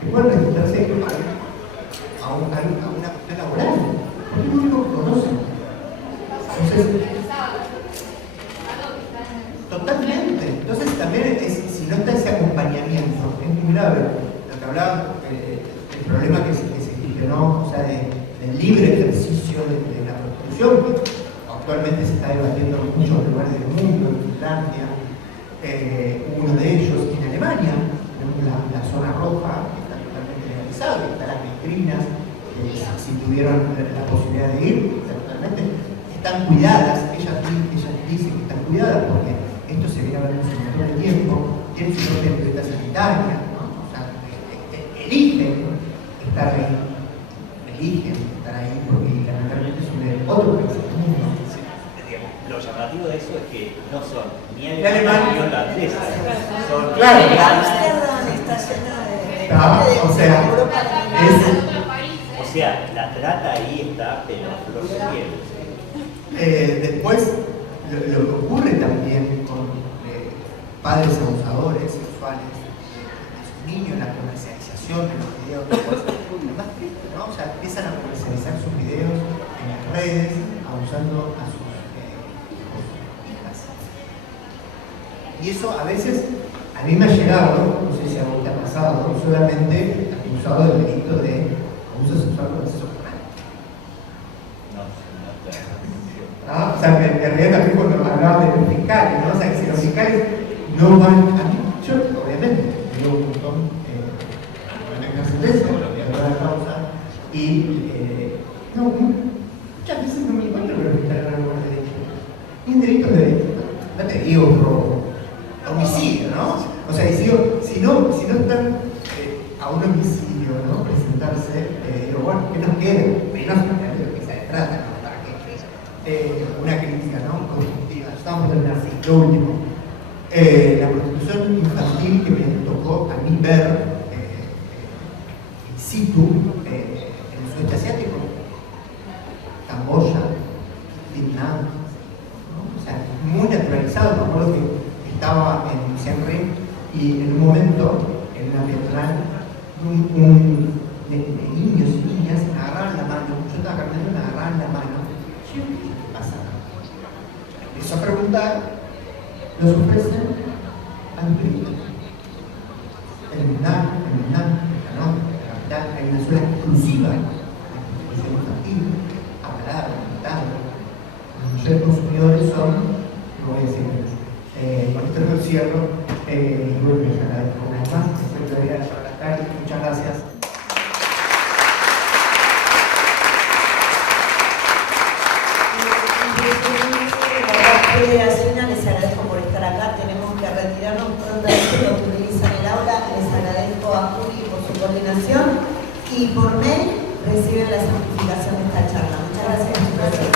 que puedan reinsertarse a una cuestión laboral, porque es lo único que conocen. Entonces, totalmente. Entonces también si no está ese acompañamiento, es muy grave. Lo que hablaba, el problema que se gestionó, o sea, del libre ejercicio de la prostitución, actualmente se está debatiendo en muchos lugares del mundo, en Finlandia, uno de ellos en Alemania, tenemos la zona roja, que está totalmente legalizada, que están las vitrinas, si tuvieron la posibilidad de ir, totalmente están cuidadas, ellas dicen que están cuidadas porque esto se viene a ver en un montón de tiempo, tienen su propia etiqueta sanitaria, ¿no? O sea, eligen estar ahí porque lamentablemente es un otro país del mundo. Lo llamativo de eso es que no son ni alemanes ni holandeses, son claro. Amsterdam está llena de o sea, Europa. O sea, la trata ahí está, pero a flor de piel. Después, lo que ocurre también con padres abusadores sexuales de sus niños, la comercialización de los videos, después, lo más triste, ¿no? O sea, empiezan a comercializar sus videos en las redes, abusando a sus hijas. Y eso a veces, a mí me ha llegado, no sé si a vos te ha pasado, solamente acusado del delito de abuso sexual con exceso penal. ¿Ah? O sea, me reía también cuando hablaba de los fiscales, ¿no? O sea, que si los fiscales no van a mí, yo obviamente tengo un montón de sentencia, lo que hago la causa, y muchas veces no me encuentro con los fiscales en algún derecho. Y en delitos de, no te digo robo, homicidio, ¿no? O sea, si no están a un homicidio, ¿no? Presentarse, digo, bueno, ¿qué nos queda? Menos de lo que se trata, ¿no? Para que una crítica, ¿no? Constructiva. Estamos terminando así, lo último. La prostitución infantil que me tocó a mí ver in situ en el sudeste asiático, Camboya, Vietnam, ¿no? O sea, muy naturalizado. Me acuerdo que estaba en Siem Reap y en un momento, en una peatonal, de niños y niñas me agarraban la mano. Yo estaba caminando y me agarraban la mano. ¿Qué pasa? Empiezo a preguntar, los ofrecen a los peritos. En Vietnam, en Hanoi, en la capital, hay una zona exclusiva de prostitución infantil, avalada, reglamentada. Los mayores consumidores son, no voy a decir mucho. Con esto lo cierro y bueno, les agradezco una vez más. Espero que vean la tarde. Muchas gracias. Federación, les agradezco por estar acá, tenemos que retirarnos prontamente lo que utilizan el aula, les agradezco a Juli por su coordinación y por mail reciben la certificación de esta charla. Muchas gracias. Gracias.